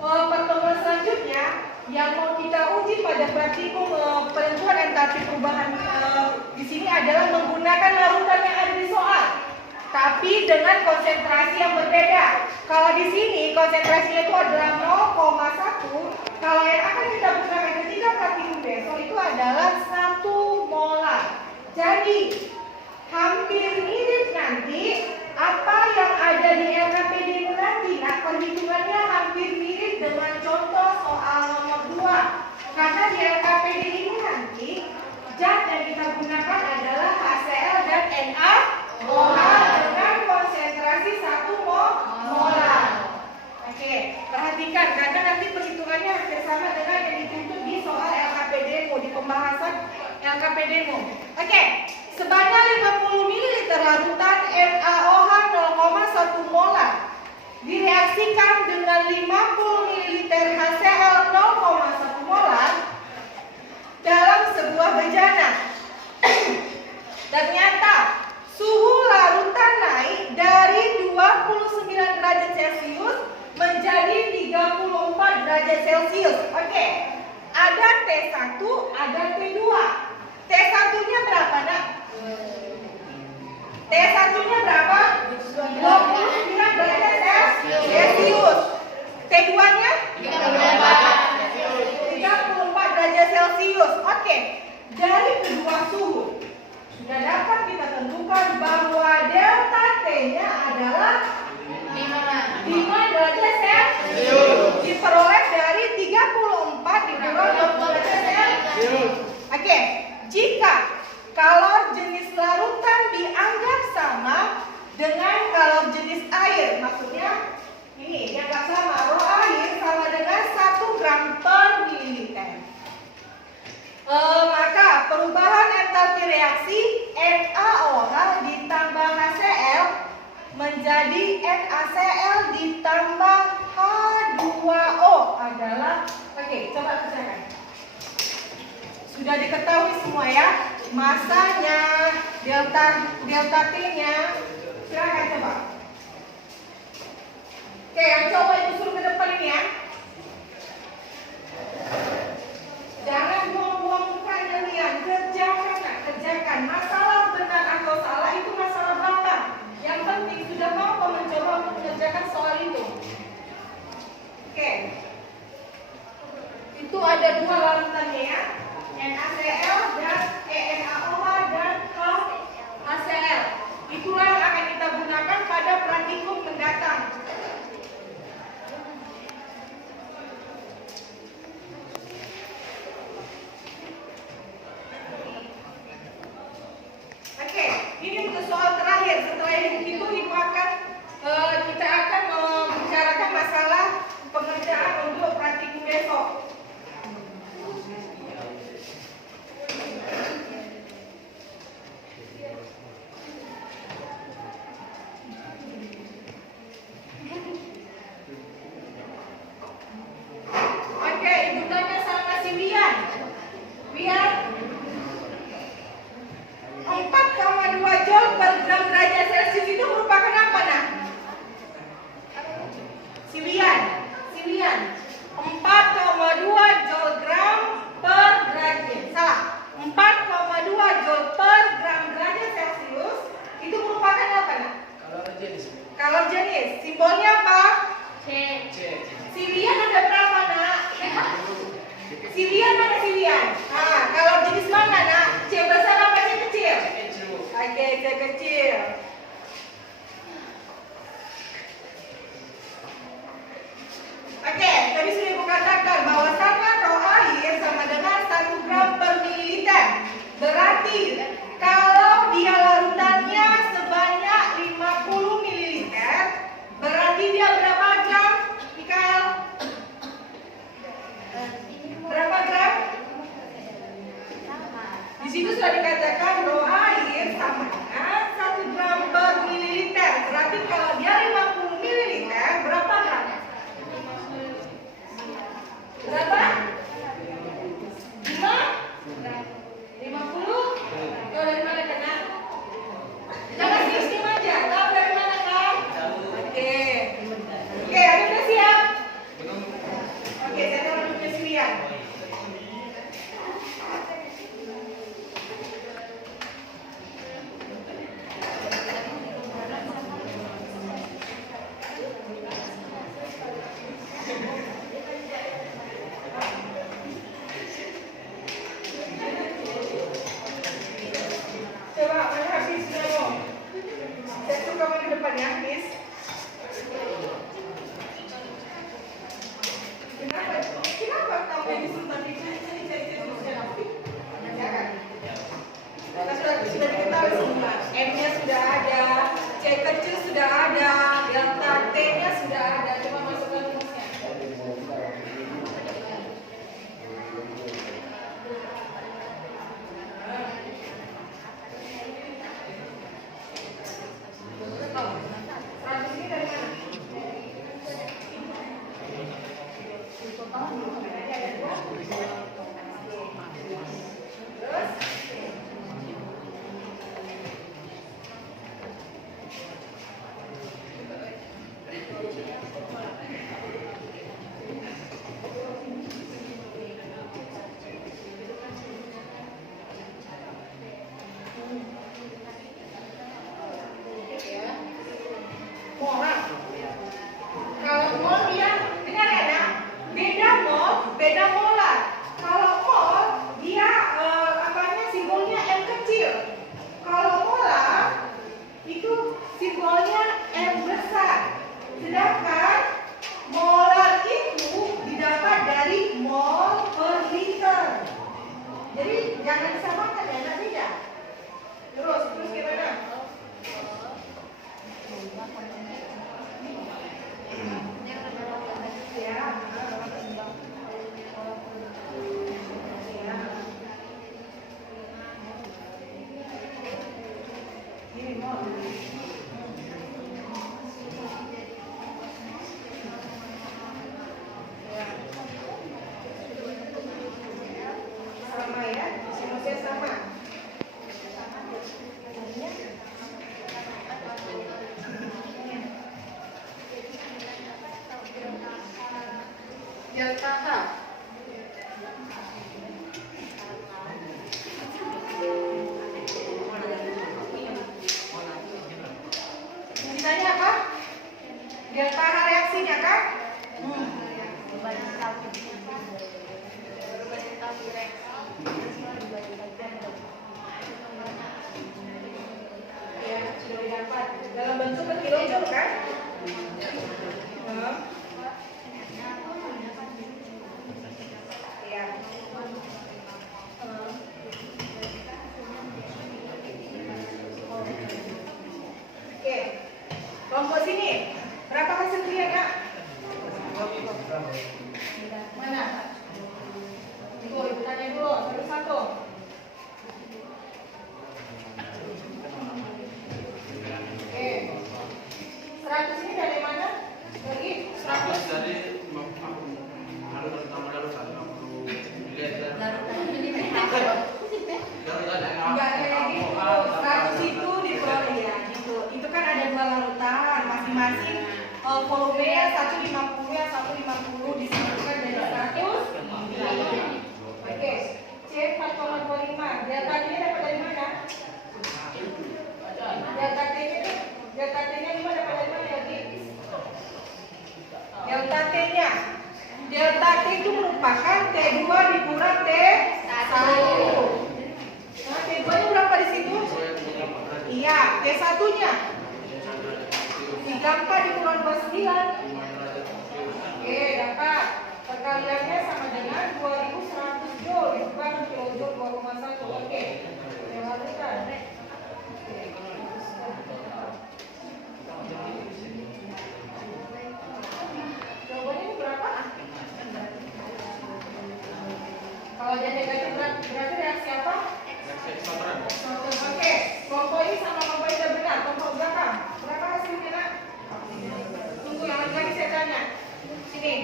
pertemuan selanjutnya yang mau kita uji pada praktikum penentuan entalpi perubahan di sini adalah menggunakan larutan yang ada di soal, tapi dengan konsentrasi yang berbeda. Kalau di sini konsentrasinya itu adalah 0,1. Kalau yang akan kita gunakan ketika praktikum besok itu adalah 1 molar. Jadi hampir mirip nanti apa yang ada di LKPD nanti. Nah, perhitungannya hampir mirip dengan contoh soal nomor 2. Karena di LKPD ini nanti zat yang kita gunakan adalah HCl dan NaOH dengan konsentrasi 1 molar. Oke, perhatikan karena nanti perhitungannya hampir sama dengan yang dituntut di soal LKPD di pembahasan LKPD. Oke, sebanyak 50 ml larutan NaOH 0,1 molar direaksikan dengan 50 ml HCl 0,1 molar dalam sebuah bejana. Ternyata suhu larutan naik dari 29 derajat Celcius menjadi 34 derajat Celcius. Oke, ada T1, ada T2. T1-nya berapa, Nak? T1-nya berapa? 29 derajat Celcius. T2-nya? 34 derajat Celcius. Oke, dari kedua suhu sudah dapat kita tentukan bahwa delta T-nya adalah 5 derajat Celcius. Diperoleh dari 34 dikurang 20 derajat Celcius. Oke, jika kalor jenis larutan dianggap sama dengan kalor jenis air, maksudnya ini dianggap sama, rho air sama dengan 1 gram per mililiter. Maka perubahan entalpi reaksi NaOH ditambah HCl menjadi NaCl ditambah H2O adalah, oke, coba kerjakan. Sudah diketahui semua ya, masanya, delta T-nya. Silakan coba. Oke, yang coba itu suruh ke depan ini ya. Jangan buang-buang muka kalian, kerjakan. Masalah benar atau salah itu masalah belakang. Yang penting sudah mampu mencoba untuk mengerjakan soal itu. Oke. Itu ada 2 larutannya ya. NaCl dan NaOH dan HCl. Itulah yang akan kita gunakan pada praktikum mendatang. Oke, ini untuk soal terakhir. Setelah itu kita akan membicarakan masalah pengerjaan untuk praktikum besok. dikatakan bahwasannya roh air sama dengan 1 gram per mililiter. Berarti kalau dia larutannya sebanyak 50 mililiter, berarti dia berapa gram, Mikael? Berapa gram? Di situ sudah dikatakan roh air sama dengan 1 gram per mililiter. Berarti kalau dia 50 mililiter, berapa gram? Berapa? 50? Tahu dari mana kena? Jangan sistem aja. Tahu dari mana kan? Oke. Oke, ada udah siap? Oke, saya taruh dulu kesilian. Coba, mana habis dulu. Saya suka kamu di depan ya, Miss. Kenapa kamu yang disimpan di sini? Karena sudah diketahui semua. M-nya sudah ada, C kecil sudah ada, delta T-nya sudah ada. Coba masukkan rumusnya. Ratus ini dari mana? Terus? Molar. Kalau mol dia, dengar ya nak, beda molar. Kalau mol dia apanya simbolnya M kecil. Kalau molar itu simbolnya M besar. Sedangkan molar itu didapat dari mol per liter. Jadi jangan disamakan ya, nak beda. Terus gimana? Sama ya, simusnya sama. Delta H. Ditanya apa? Delta H reaksinya kan? Ya, sudah didapat. Dalam bentuk berkilojoule kan? Ya. Oke. Kelompok sini. Berapa hasil kalian, Kak? Mana? Ibu tanya dulu, satu-satu. Oke. 100 ini dari mana? Dari 100 dari pertama lalu 150 mililiter. Enggak kayak gitu. 100 itu diperoleh ya gitu. Itu kan ada 2 larutan masing-masing volumenya 150 ya 150 disebutkan dari 100. Oke. C 4,25. Delta T dapat dari mana? Delta T-nya 5 dapat dari mana ya, Ki? Delta T-nya. Delta T itu merupakan T2 dikurang T1. Nah, T2-nya berapa di situ? Iya, T1-nya 34 dikurang 29. Oke, dapat. Perkalian jalan. Jawabannya ini berapa? Kalau jadi negatif berarti reaksi apa? Oke, kelompok ini sama kelompok ini udah benar. Kelompok belakang. Berapa hasilnya, Nak? Tunggu yang lagi saya tanya. Sini.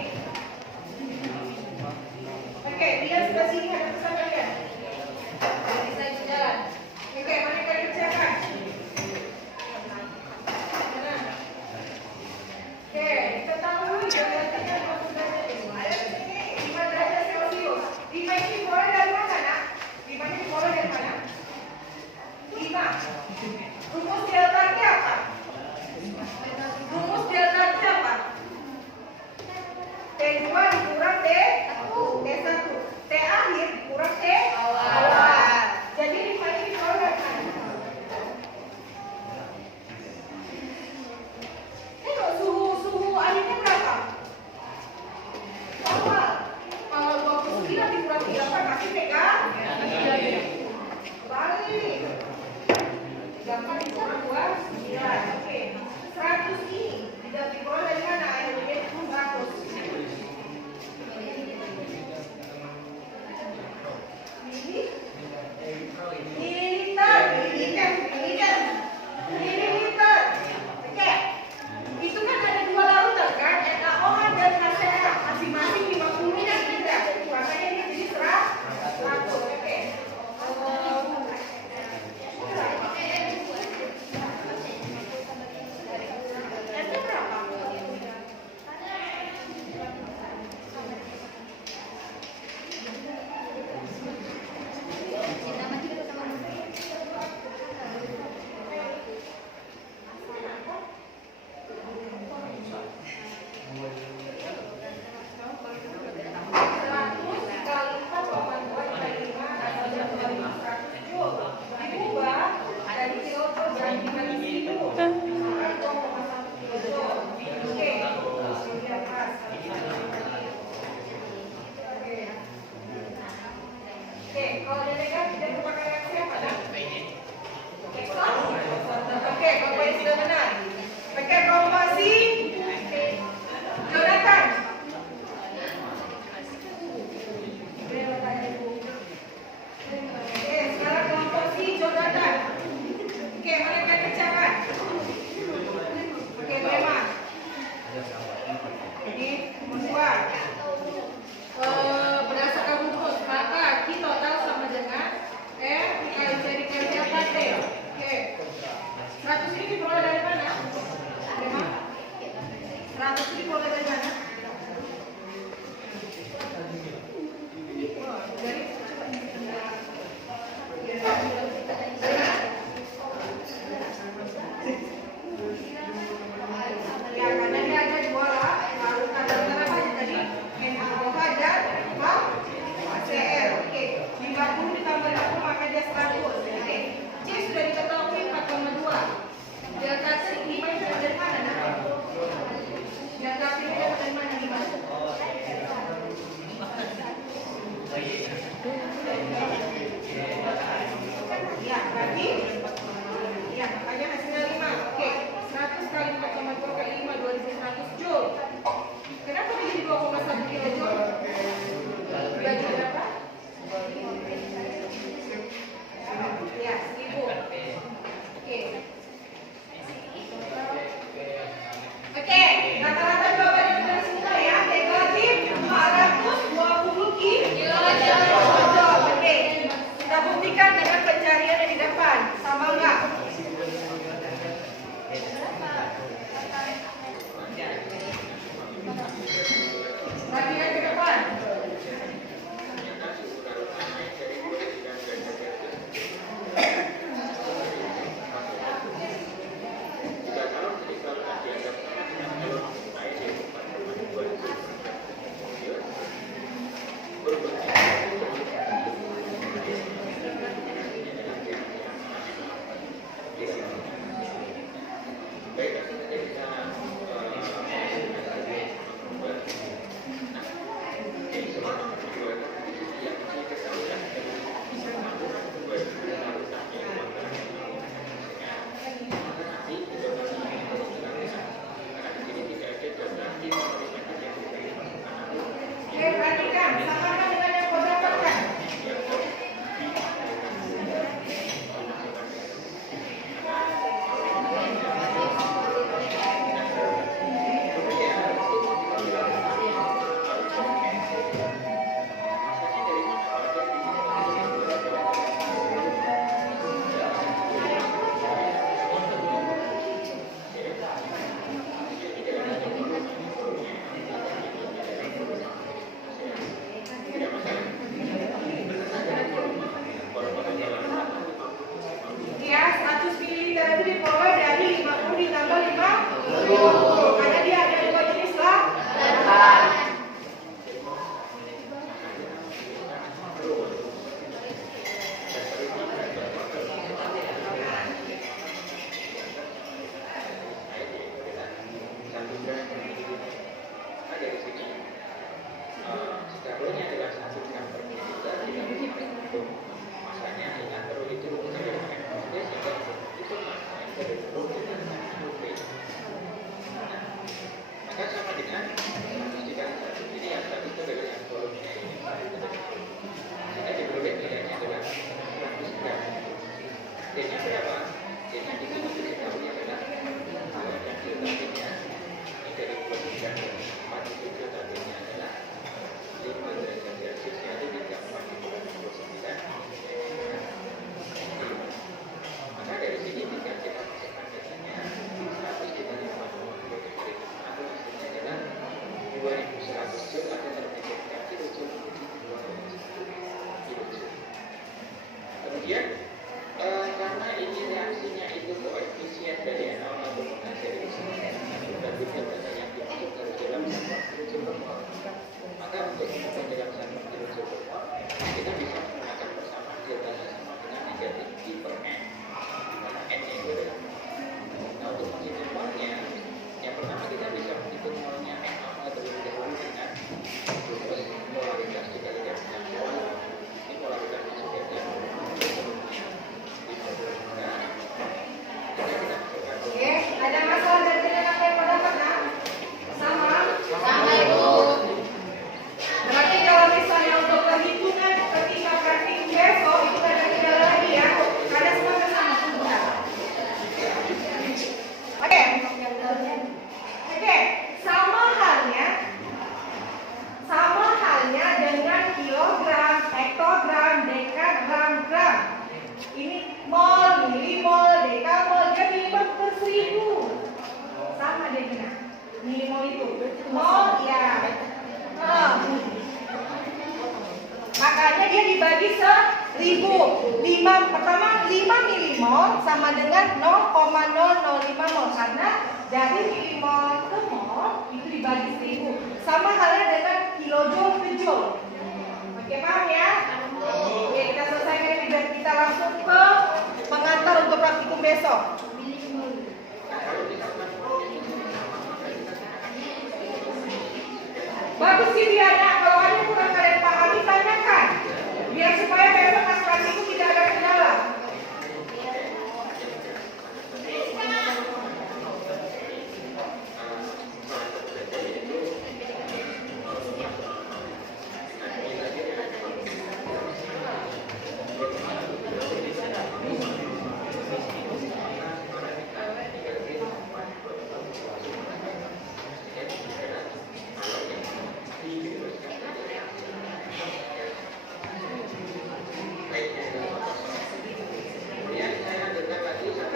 Oke, dia sebelah sini ada pesan kalian. Jadi saya jalan. Oke, mana yang kalian kerjakan? Mana? Oke, ketahui derajatnya 50 derajat. 5 derajat Celcius. 5 ini dimulai dari mana, Nak? 5 ini dimulai dari mana? 5. Rumus delta-nya apa? Rumus delta-nya apa? T2 dikurang T1. T akhir dikurang T awal. Jadi 5 ini dimulai dari mana? Tengok suhu airnya berapa? Awal. Kalau 29 dikurang 38 pasti pegang. Balik. 8 dikurang 29. Oke. 100 ini tidak dikurang dari mana? Airnya 100. Mililiter. Oke. Itu kan ada 2 larutan kan? NaOH dan HCl. Masing-masing 50 dan 3. Makanya ini jadi 100. Oke. F-nya berapa? Oke, kalau dia negatif dia merupakan reaksi apa, Nak? Oke, kelompok yang sudah benar. Oke, kelompok si Jonathan. Oke, sekarang kelompok si Jonathan. Oke, mana yang kerjakan? Oke, Breman. Ini membuat berdasarkan rumus maka Q total sama dengan F dikali apa T. Oke. 100 ini diperoleh dari mana? Breman? 100 ini diperoleh dari mana? Ya, karena dia ada 2 larutan apa aja tadi? perhatikan, samakan dengan yang kau dapatkan. Ya, 100 ml itu diperoleh dari 50 ditambah 50. Karena dia ada 2 jenis lah. Ada di sini. Sekarangnya adalah 1 gram per liter tidak masanya ingat perlu itu bukan sehingga itu masa dari perlu kita maka sama dengan 100 dikali 1 ini yang tadi itu adalah yang volumenya ini sehingga diperoleh nilainya adalah 100 gram. D-nya berapa? D-nya di sini diketahui adalah yang filtrasinya ini dari perbedaan 4 itu filtrasinya adalah 5 derajat Celcius yaitu 3,49. Maka dari sini jika kita masukkan biasanya 100 dikali 50 itu hasilnya adalah 2100 joule atau terdekat kilojoule. Kemudian karena ini reaksinya itu koefisien dari NO ataupun hasil dari sini dan biasanya yang dimasuk dari dalam satuan kilojoule per mol. Maka untuk satuan dalam satuan kilojoule per mol kita bisa menggunakan persamaan deltanya sama dengan negatif I per N. Dimana N-nya itu adalah. Nah untuk menghitung molnya, yang pertama kita bisa menghitung molnya NO terlebih dahulu dengan rumus polaritas dikali dengan mol. Ini polaritasnya sudah ada. Oke, ada masalah dengan apa yang kau dapat, nak? Sama? Sama, Ibu. Berarti kalau misalnya untuk perhitungan ketika praktik besok itu ada kendala lagi ya. Karena semua sama sudah. Oke. Oke, sama halnya dengan kilogram, hektogram, dekagram, gram. Ini mol, milimol, dekamol, dia milimol per 1000. Sama dia benar. Milimol itu. Mol ya. Makanya dia dibagi 1000. Pertama 5 milimol sama dengan 0,005 mol karena dari milimol ke mol itu dibagi 1000. Sama halnya dengan kilojoule ke joule. Oke, paham ya? Oke, kita selesaikan ini dan kita langsung ke pengantar untuk praktikum besok. Bagus sih Diana, kalau ada yang kurang kalian pahami tanyakan. Biar supaya besok pas praktikum tidak ada kendala.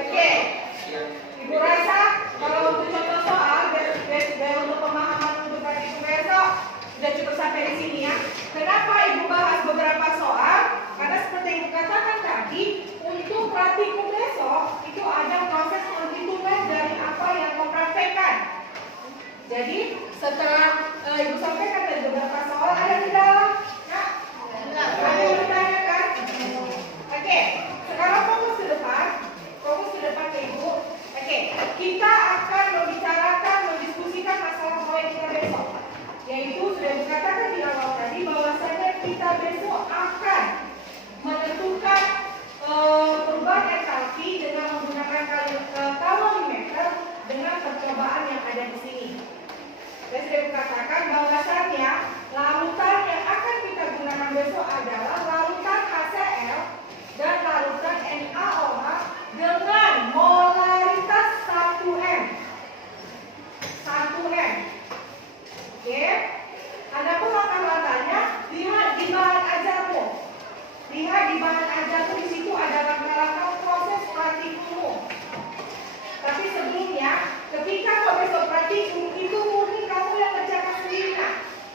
Oke, Ibu rasa kalau untuk contoh soal biar untuk pemahaman untuk praktikum besok sudah cukup sampai di sini ya. Kenapa Ibu bahas beberapa soal? Karena seperti Ibu katakan tadi, untuk praktikum besok itu ada proses penghitungan dari apa yang kau praktekkan. Jadi setelah Ibu sampaikan dari beberapa soal ada kendala? Nah, ada yang bertanyakan? Oke, sekarang fokus ke depan ke Ibu. Oke, kita akan membicarakan, mendiskusikan masalah proyek kita besok. Yaitu sudah dikatakan di awal tadi bahwasanya kita besok akan menentukan perubahan entalpi dengan menggunakan kalorimeter dengan percobaan yang ada di sini. Saya sudah katakan bahwasanya larutan besok adalah larutan HCl dan larutan NaOH dengan molaritas 1M. 1M. Oke. Adapun langkah-langkahnya, lihat di bahan ajarmu. Lihat di bahan ajarmu, di situ ada langkah-langkah proses praktikum. Tapi sebelumnya, ketika kau besok praktikum, itu murni kamu yang kerjakan sendiri. Nah,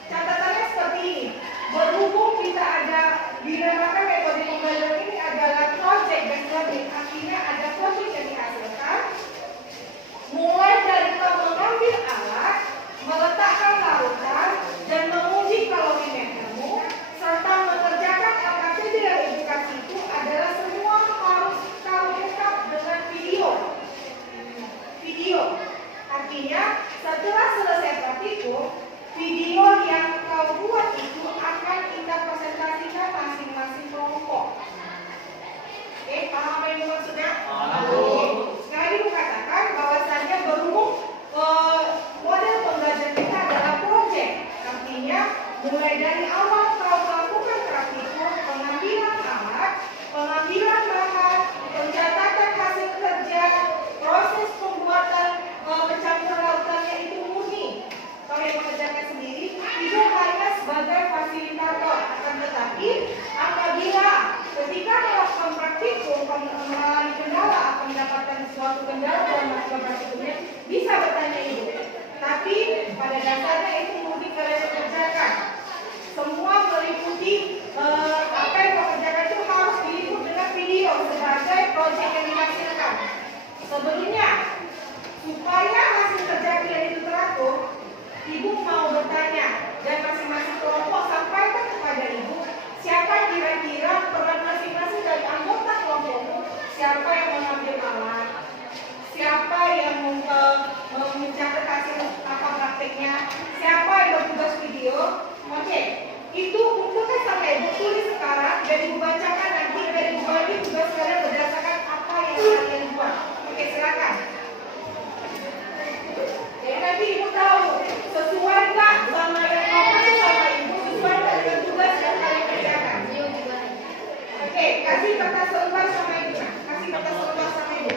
catatannya seperti ini. Berhubung kita ada dinamakan metode pembelajaran ini adalah project based learning, artinya ada proses yang dihasilkan. Mulai dari kau mengambil alat, meletakkan larutan, dan menguji kalorimetermu, serta mengerjakan LKCD dan edukasi itu adalah semua harus kau lengkap dengan video. Video. Artinya, setelah selesai praktikum, video yang kau buat itu akan kita presentasikan masing-masing kelompok. Oke, paham apa yang maksudnya? Sekali katakan bahwasannya berhubung model pembelajaran kita adalah project. Artinya, mulai dari awal kau melakukan praktikum, pengambilan alat, pengambilan bahan, pencatatan hasil kerja, proses pembuatan pencampur lautannya itu murni kau yang mengerjakan sendiri, itu hanya sebagai fasilitator. Akan tetapi apabila ketika melakukan praktikum mengalami kendala atau mendapatkan suatu kendala dalam melakukan praktikumnya, bisa bertanya ibu. Tapi pada dasarnya itu murni kalian mengerjakan. Semua meliputi apa yang kau kerjakan itu harus diliput dengan video sebagai proyek yang dihasilkan. Sebelumnya, supaya hasil kerja kalian itu teratur, ibu mau bertanya dan masing-masing kelompok sampaikan kepada ibu siapa kira-kira peran masing-masing dari anggota kelompokmu, siapa yang mengambil alat, siapa yang mencatat hasil apa prakteknya, siapa yang bertugas video. Oke, itu kumpulkan sama ibu, tulis sekarang dan ibu bacakan nanti dan ibu bagi tugas kalian berdasarkan apa yang kalian buat. Oke, silakan. Jadi nanti ibu tahu sesuai nggak sama yang kau kasih sama ibu, sesuai nggak dengan tugas yang kalian kerjakan. Oke, kasih kertas selembar sama ibu. Kasih kertas selembar sama ibu.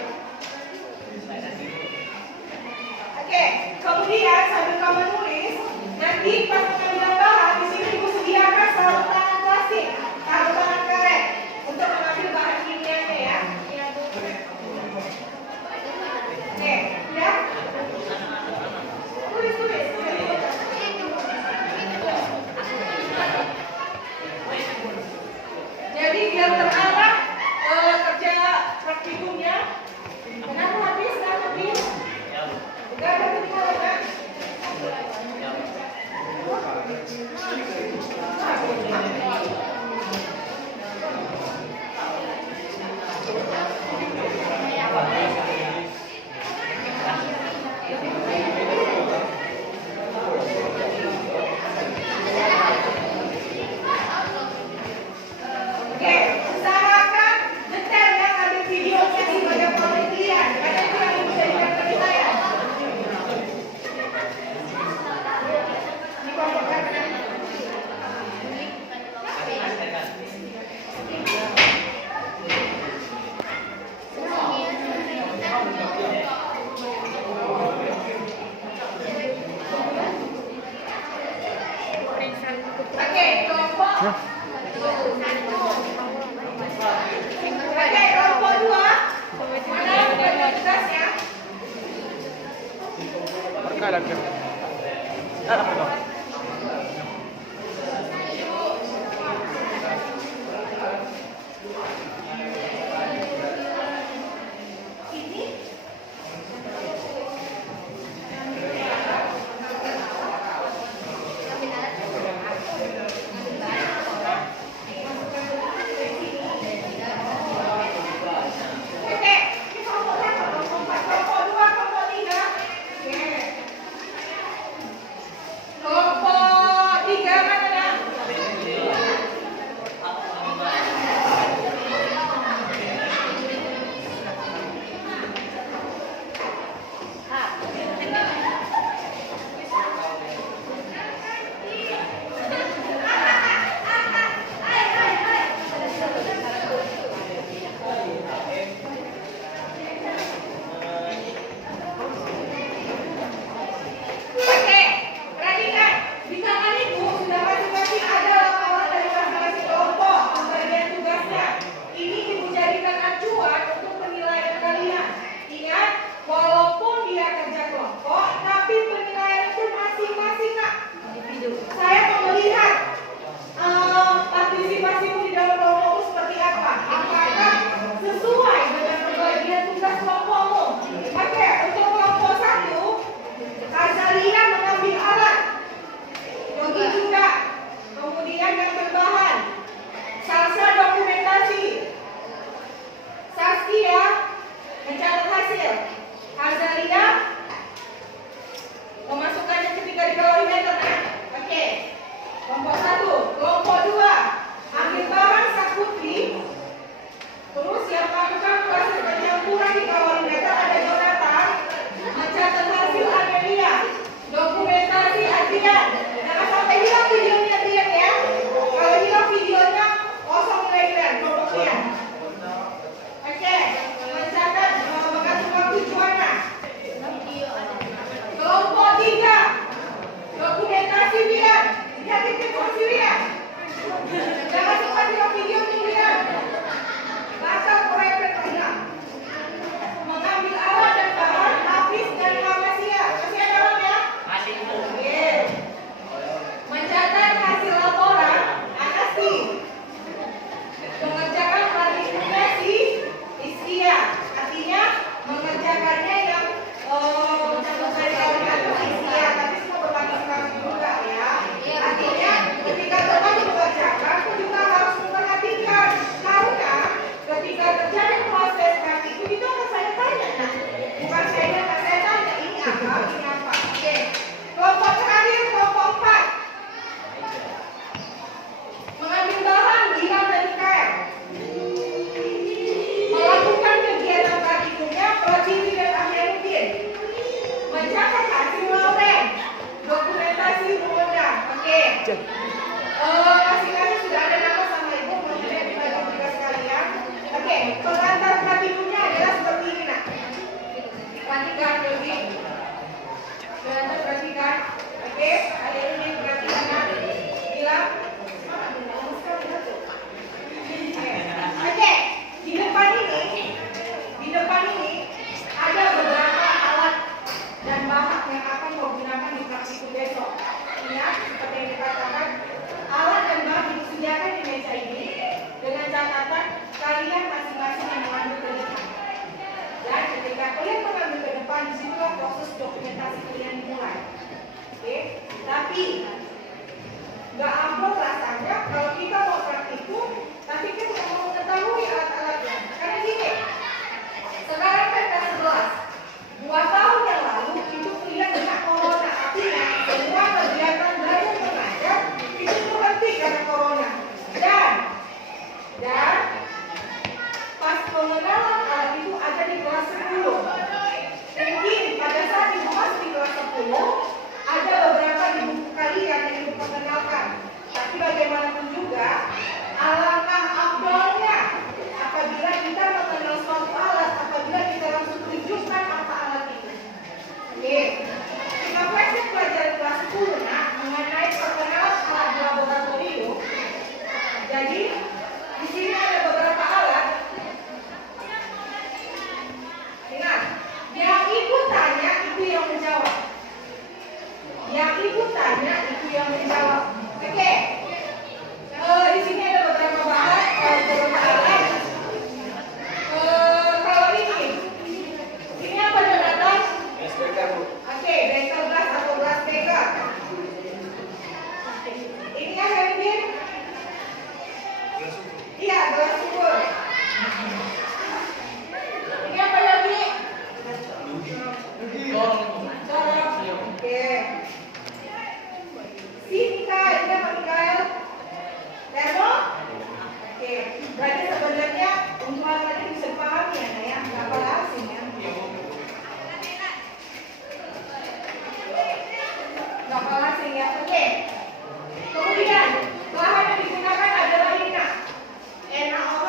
Oke, kemudian sambil kamu nulis, nanti pas mengambil bahan di sini ibu sediakan sarung tangan plastik, sarung tangan karet untuk mengambil bahan kimianya ya. Oke, ya. Tulis. Jadi biar terarah kerja praktikumnya. Kenapa habis? Udah ada ketinggalan? Oke, usahakan detail ya, ambil videonya sebagai penelitian. Karena itu yang bisa jadikan penilaian. Dikelompokkan. Oke, kelompok. Oke, kelompok 2. Mana yang tugasnya? Ini oke, ini kelompoknya kelompok 4, kelompok 2, kelompok 3. Oke. Kelompok Masing-masing sudah ada nama sama ibu, maksudnya dibagi tugas kalian. Oke, pengantar praktikumnya adalah seperti ini nak. Perhatikan lagi. Pengantar perhatikan. Oke, ada ini perhatikan nak. Bilang. Oke, di depan ini ada beberapa alat dan bahan yang akan kau gunakan di praktikum besok. Ingat, seperti yang dikatakan, alat dan bahan disediakan di meja ini dengan catatan kalian masing-masing yang mengambil ke depan. Dan ketika kalian mengambil ke depan, disitulah proses dokumentasi kalian dimulai. Oke, tapi nggak abot rasanya kalau kita mau praktikum, tapi kita nggak mau mengetahui alat-alatnya. Karena gini, sekarang kan kelas 11, 2 tahun yang lalu itu kuliah dengan corona, artinya semua kegiatan belajar mengajar itu berhenti karena corona. Dan pas pengenalan alat itu ada di kelas 10. Mungkin pada saat ibu masuk di kelas 10 ada beberapa di buku kalian yang ibu perkenalkan. Tapi bagaimanapun juga, alangkah afdolnya apabila kita mengenal suatu alat, apabila kita langsung tunjukkan apa alat itu. Oke, kita flashback pelajaran kelas 10 nah, mengenai perkenalan alat di laboratorium. Jadi di sini ada beberapa alat. Ingat, yang ibu tanya itu yang menjawab. Yang ibu tanya itu yang menjawab. Oke. Di sini ada beberapa bahan, beberapa alat. Kalau ini apa Jonathan? Oke, beker gas atau gas beker. Ini yang Hendir? Iya, gelas ukur. Ini apa lagi? Corong. Oke. Sika, ini apa Mikael? Termo? Oke, berarti sebenarnya untuk alat ini bisa dipahami ya, Naya? Nggak apa asing ya? Nggak apa asing ya? Oke. Kemudian, bahan yang digunakan adalah ini, nak. NaO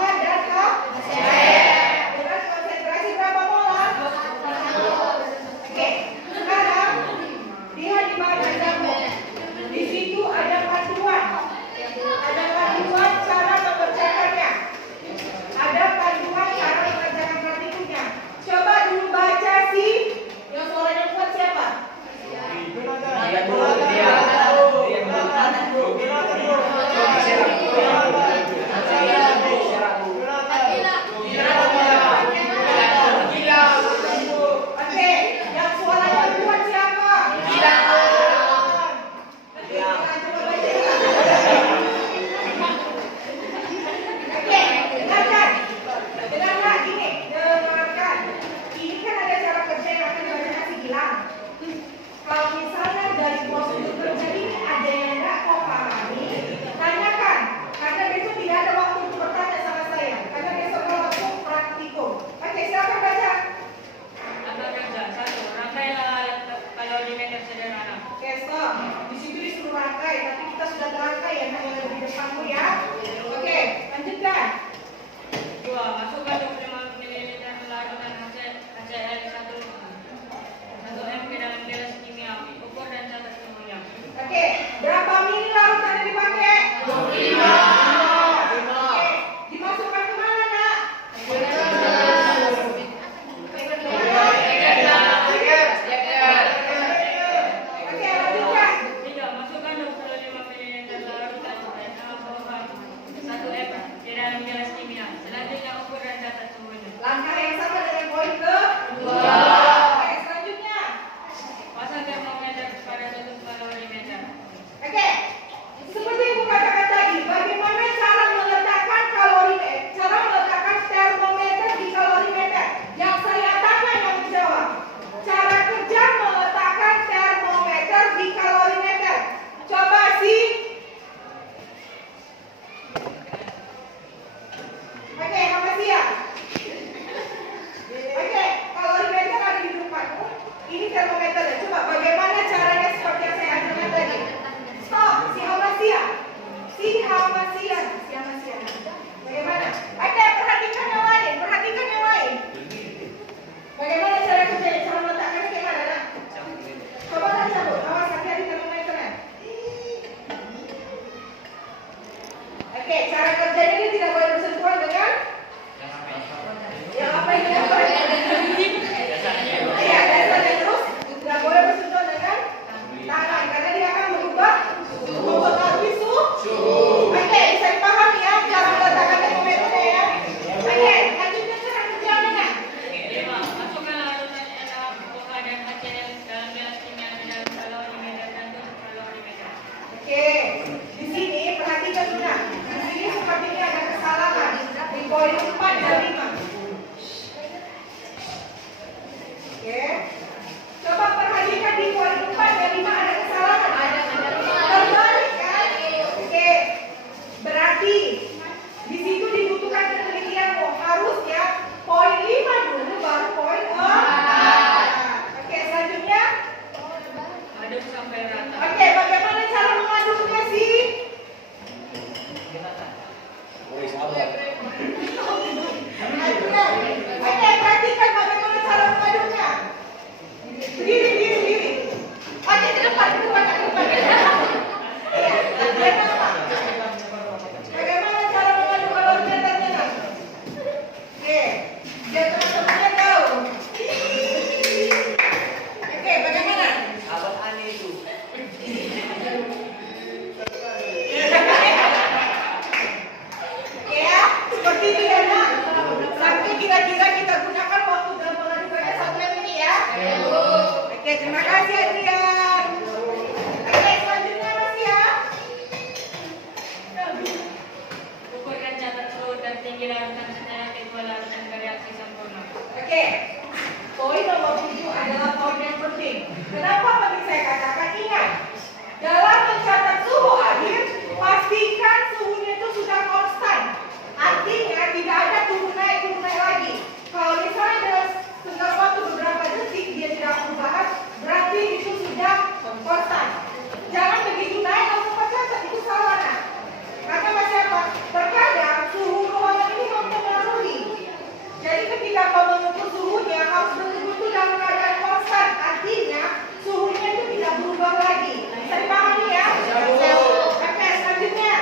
Oke, cara kerjanya ini tidak boleh bersentuhan dengan yang apa ini? Iya, dasarnya terus tidak boleh bersentuhan dengan tangan karena dia akan berubah mempengaruhi suhu. Oke, bisa dipahami ya cara meletakkan termometernya ya. Oke, lanjutnya cara kerjanya. Masukkan larutan dalam buka dan HCl dalam gelas kimia di dalam kalorimeter dan tutup kalorimeter. Oke, di sini perhatikan sudah. Di sini sepertinya ada kesalahan di poin 4 dan 5. Oke, coba perhatikan di poin 4 dan 5 ada kesalahan. Terbalik kan? Oke, berarti di situ dibutuhkan penelitian. Harusnya poin 5 dulu baru poin 4. Oke, selanjutnya. Aduk sampai rata. Oke, bagaimana cara mengaduknya sih? Oke, perhatikan bagaimana cara mengaduknya. Berdiri. Oke, ke depan. Iya, biar nampak. Bagaimana cara mengaduk kalorimeternya? Oke, biar teman-temannya tahu. Oke, bagaimana? Abang aneh itu. Ya, seperti itu ya nak. Sampai kira-kira kita gunakan waktu dalam pengadukannya 1 menit ya. Oke, terima kasih Adrian. Oke, selanjutnya masih ya. Ukur dan catat suhu dan tinggi larutan secara kedua larutan bereaksi sempurna. Oke, poin nomor 7 adalah poin yang penting. Kenapa penting saya katakan? Ingat, dalam mencatat suhu air, pastikan suhunya itu sudah konstan. Artinya tidak ada turun naik lagi. Kalau misalnya dalam tengah waktu beberapa detik dia tidak perubahan, berarti itu sudah konstan. Jangan begitu naik langsung catat, itu salah nak. Karena masyarakat terkadang suhu ruangan ini mempengaruhi. Jadi ketika kau mengukur suhunya harus betul-betul dalam keadaan konstan. Artinya suhunya itu tidak berubah lagi. Bisa dipahami ya? Oke, selanjutnya.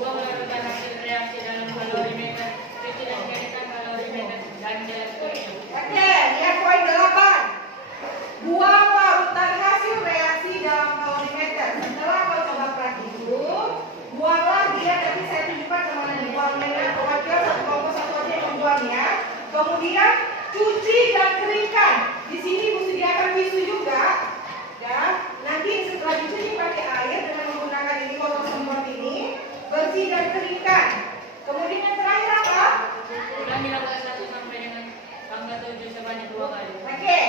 Buang larutan hasil reaksi dalam kalorimeter, cuci dan keringkan kalorimeter dan gelas kimia. Oke, lihat poin 8. Buang larutan hasil reaksi dalam kalorimeter. Setelah kau coba praktik dulu, buanglah dia. Nanti saya tunjukkan kemana dibuangnya. Pokoknya satu kelompok satu aja yang membuangnya. Kemudian cuci dan keringkan. Di sini Ibu sediakan tisu juga. Ya, nanti setelah dicuci pakai air dengan menggunakan ini botol semprot ini, bersih dan keringkan. Kemudian yang terakhir apa? Ulangi langkah 1 sampai dengan langkah 7 sebanyak 2 kali. Oke,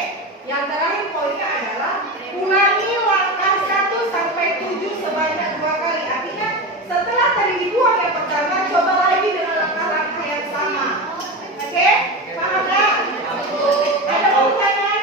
yang terakhir poinnya adalah ulangi langkah 1 sampai 7 sebanyak 2 kali. Artinya setelah tadi dibuang yang pertama, coba lagi dengan langkah-langkah yang sama. Oke, paham nggak? Ada pertanyaan?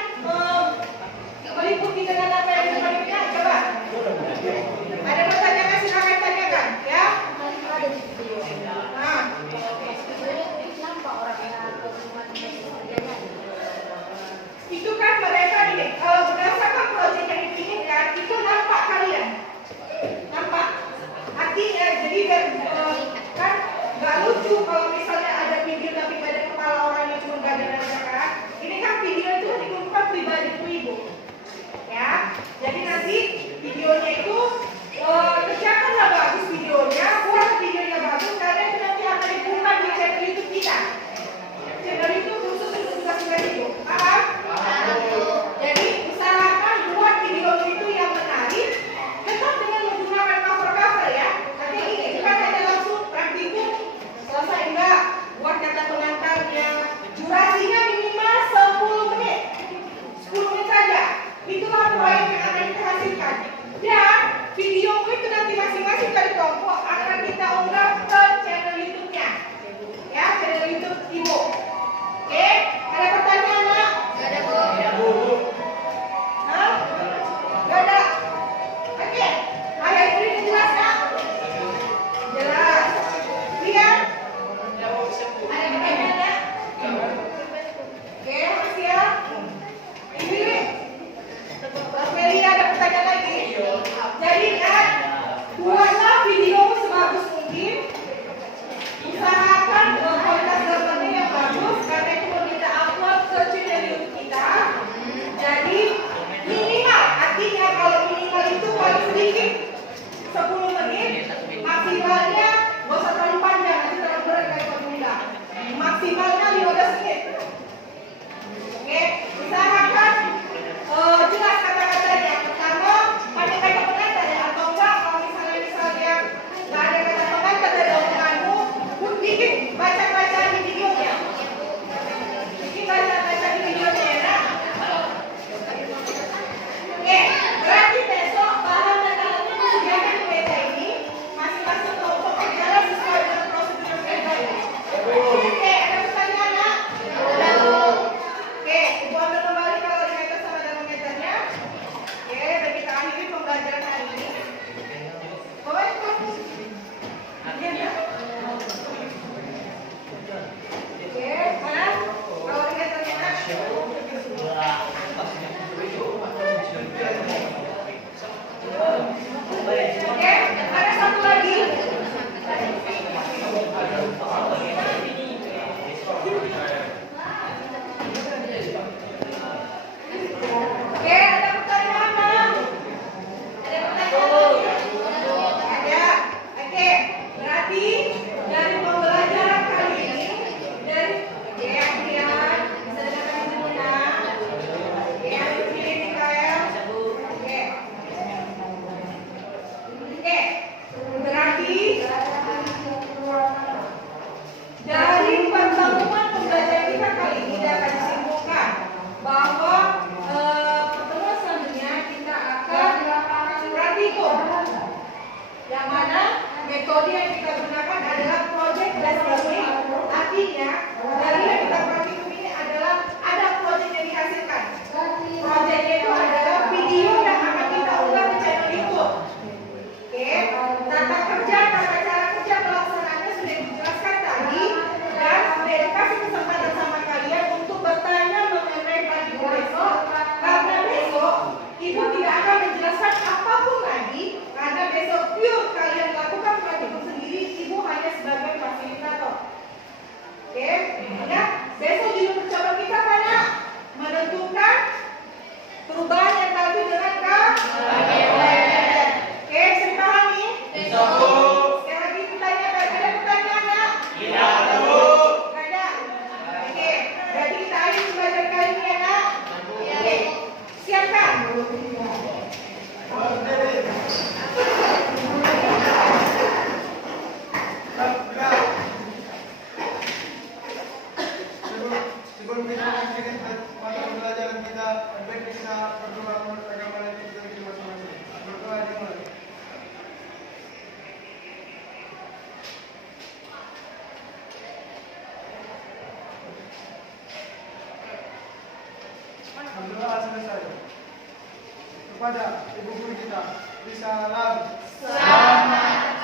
Maksimalnya nggak usah terlalu panjang, nanti terlalu berat kayak formula. Maksimalnya 15 menit. Oke, usahakan jelas kata-katanya. Pertama, pakai kata pengantar ya, atau enggak kalau misalnya nggak ada kata pengantar dari omonganmu, pun bikin baca-baca di videonya. Bikin baca-baca di videonya ya, nak. Oke, berarti besok bahan dan alatnya disediakan di meja ini. Masing-masing kelompok berjalan sesuai dengan prosedur yang baik. Oke, ada pertanyaan, nak? Oke, Ibu ambil kembali kalorimeter sama termometernya. Oke, dan kita akhiri pembelajaran hari ini. Bawa itu. Iya, ya. Oke, mana? Kalorimeternya, nak? Oke, ada satu lagi. Oke, ada pertanyaan, Pak? Ada pertanyaan? Ada. Oke, berarti dari pembelajaran kali ini, dari lihat, bisa dengarkan dulu, nak. Oke, pilih Mikael. Oke. Oke, berarti dari pertemuan pembelajaran kita kali ini dapat disimpulkan bahwa pertemuan selanjutnya kita akan praktikum, yang mana metode yang kita gunakan adalah project based learning. Artinya dari yang kita praktikum ini adalah ada project yang dihasilkan. Projectnya itu adalah video yang akan kita unggah ke channel YouTube. Oke, tata kerja, tata cara kerja pelaksanaannya sudah dijelaskan tadi, dan sudah dikasih kesempatan sama kalian untuk bertanya mengenai praktikum besok. Karena besok ibu tidak akan menjelaskan apapun lagi, karena besok pure kalian lakukan praktikum sendiri, ibu hanya sebagai fasilitator. Oke, ya, besok judul percobaan kita mana? Menentukan perubahan yang tadi dengan Oke, bisa dipahami? Sekali lagi pertanyaan, ada pertanyaan, nak? Tidak ada. Oke, berarti kita akhiri pembelajaran kali ini ya, nak? Oke, siapkan. Sebelum kita mengakhiri mata pembelajaran kita, baik kita berdoa menurut agama dan kita masing-masing. Berdoa dimulai. Berdoa selesai. Kepada ibu guru kita, Risalam. Selamat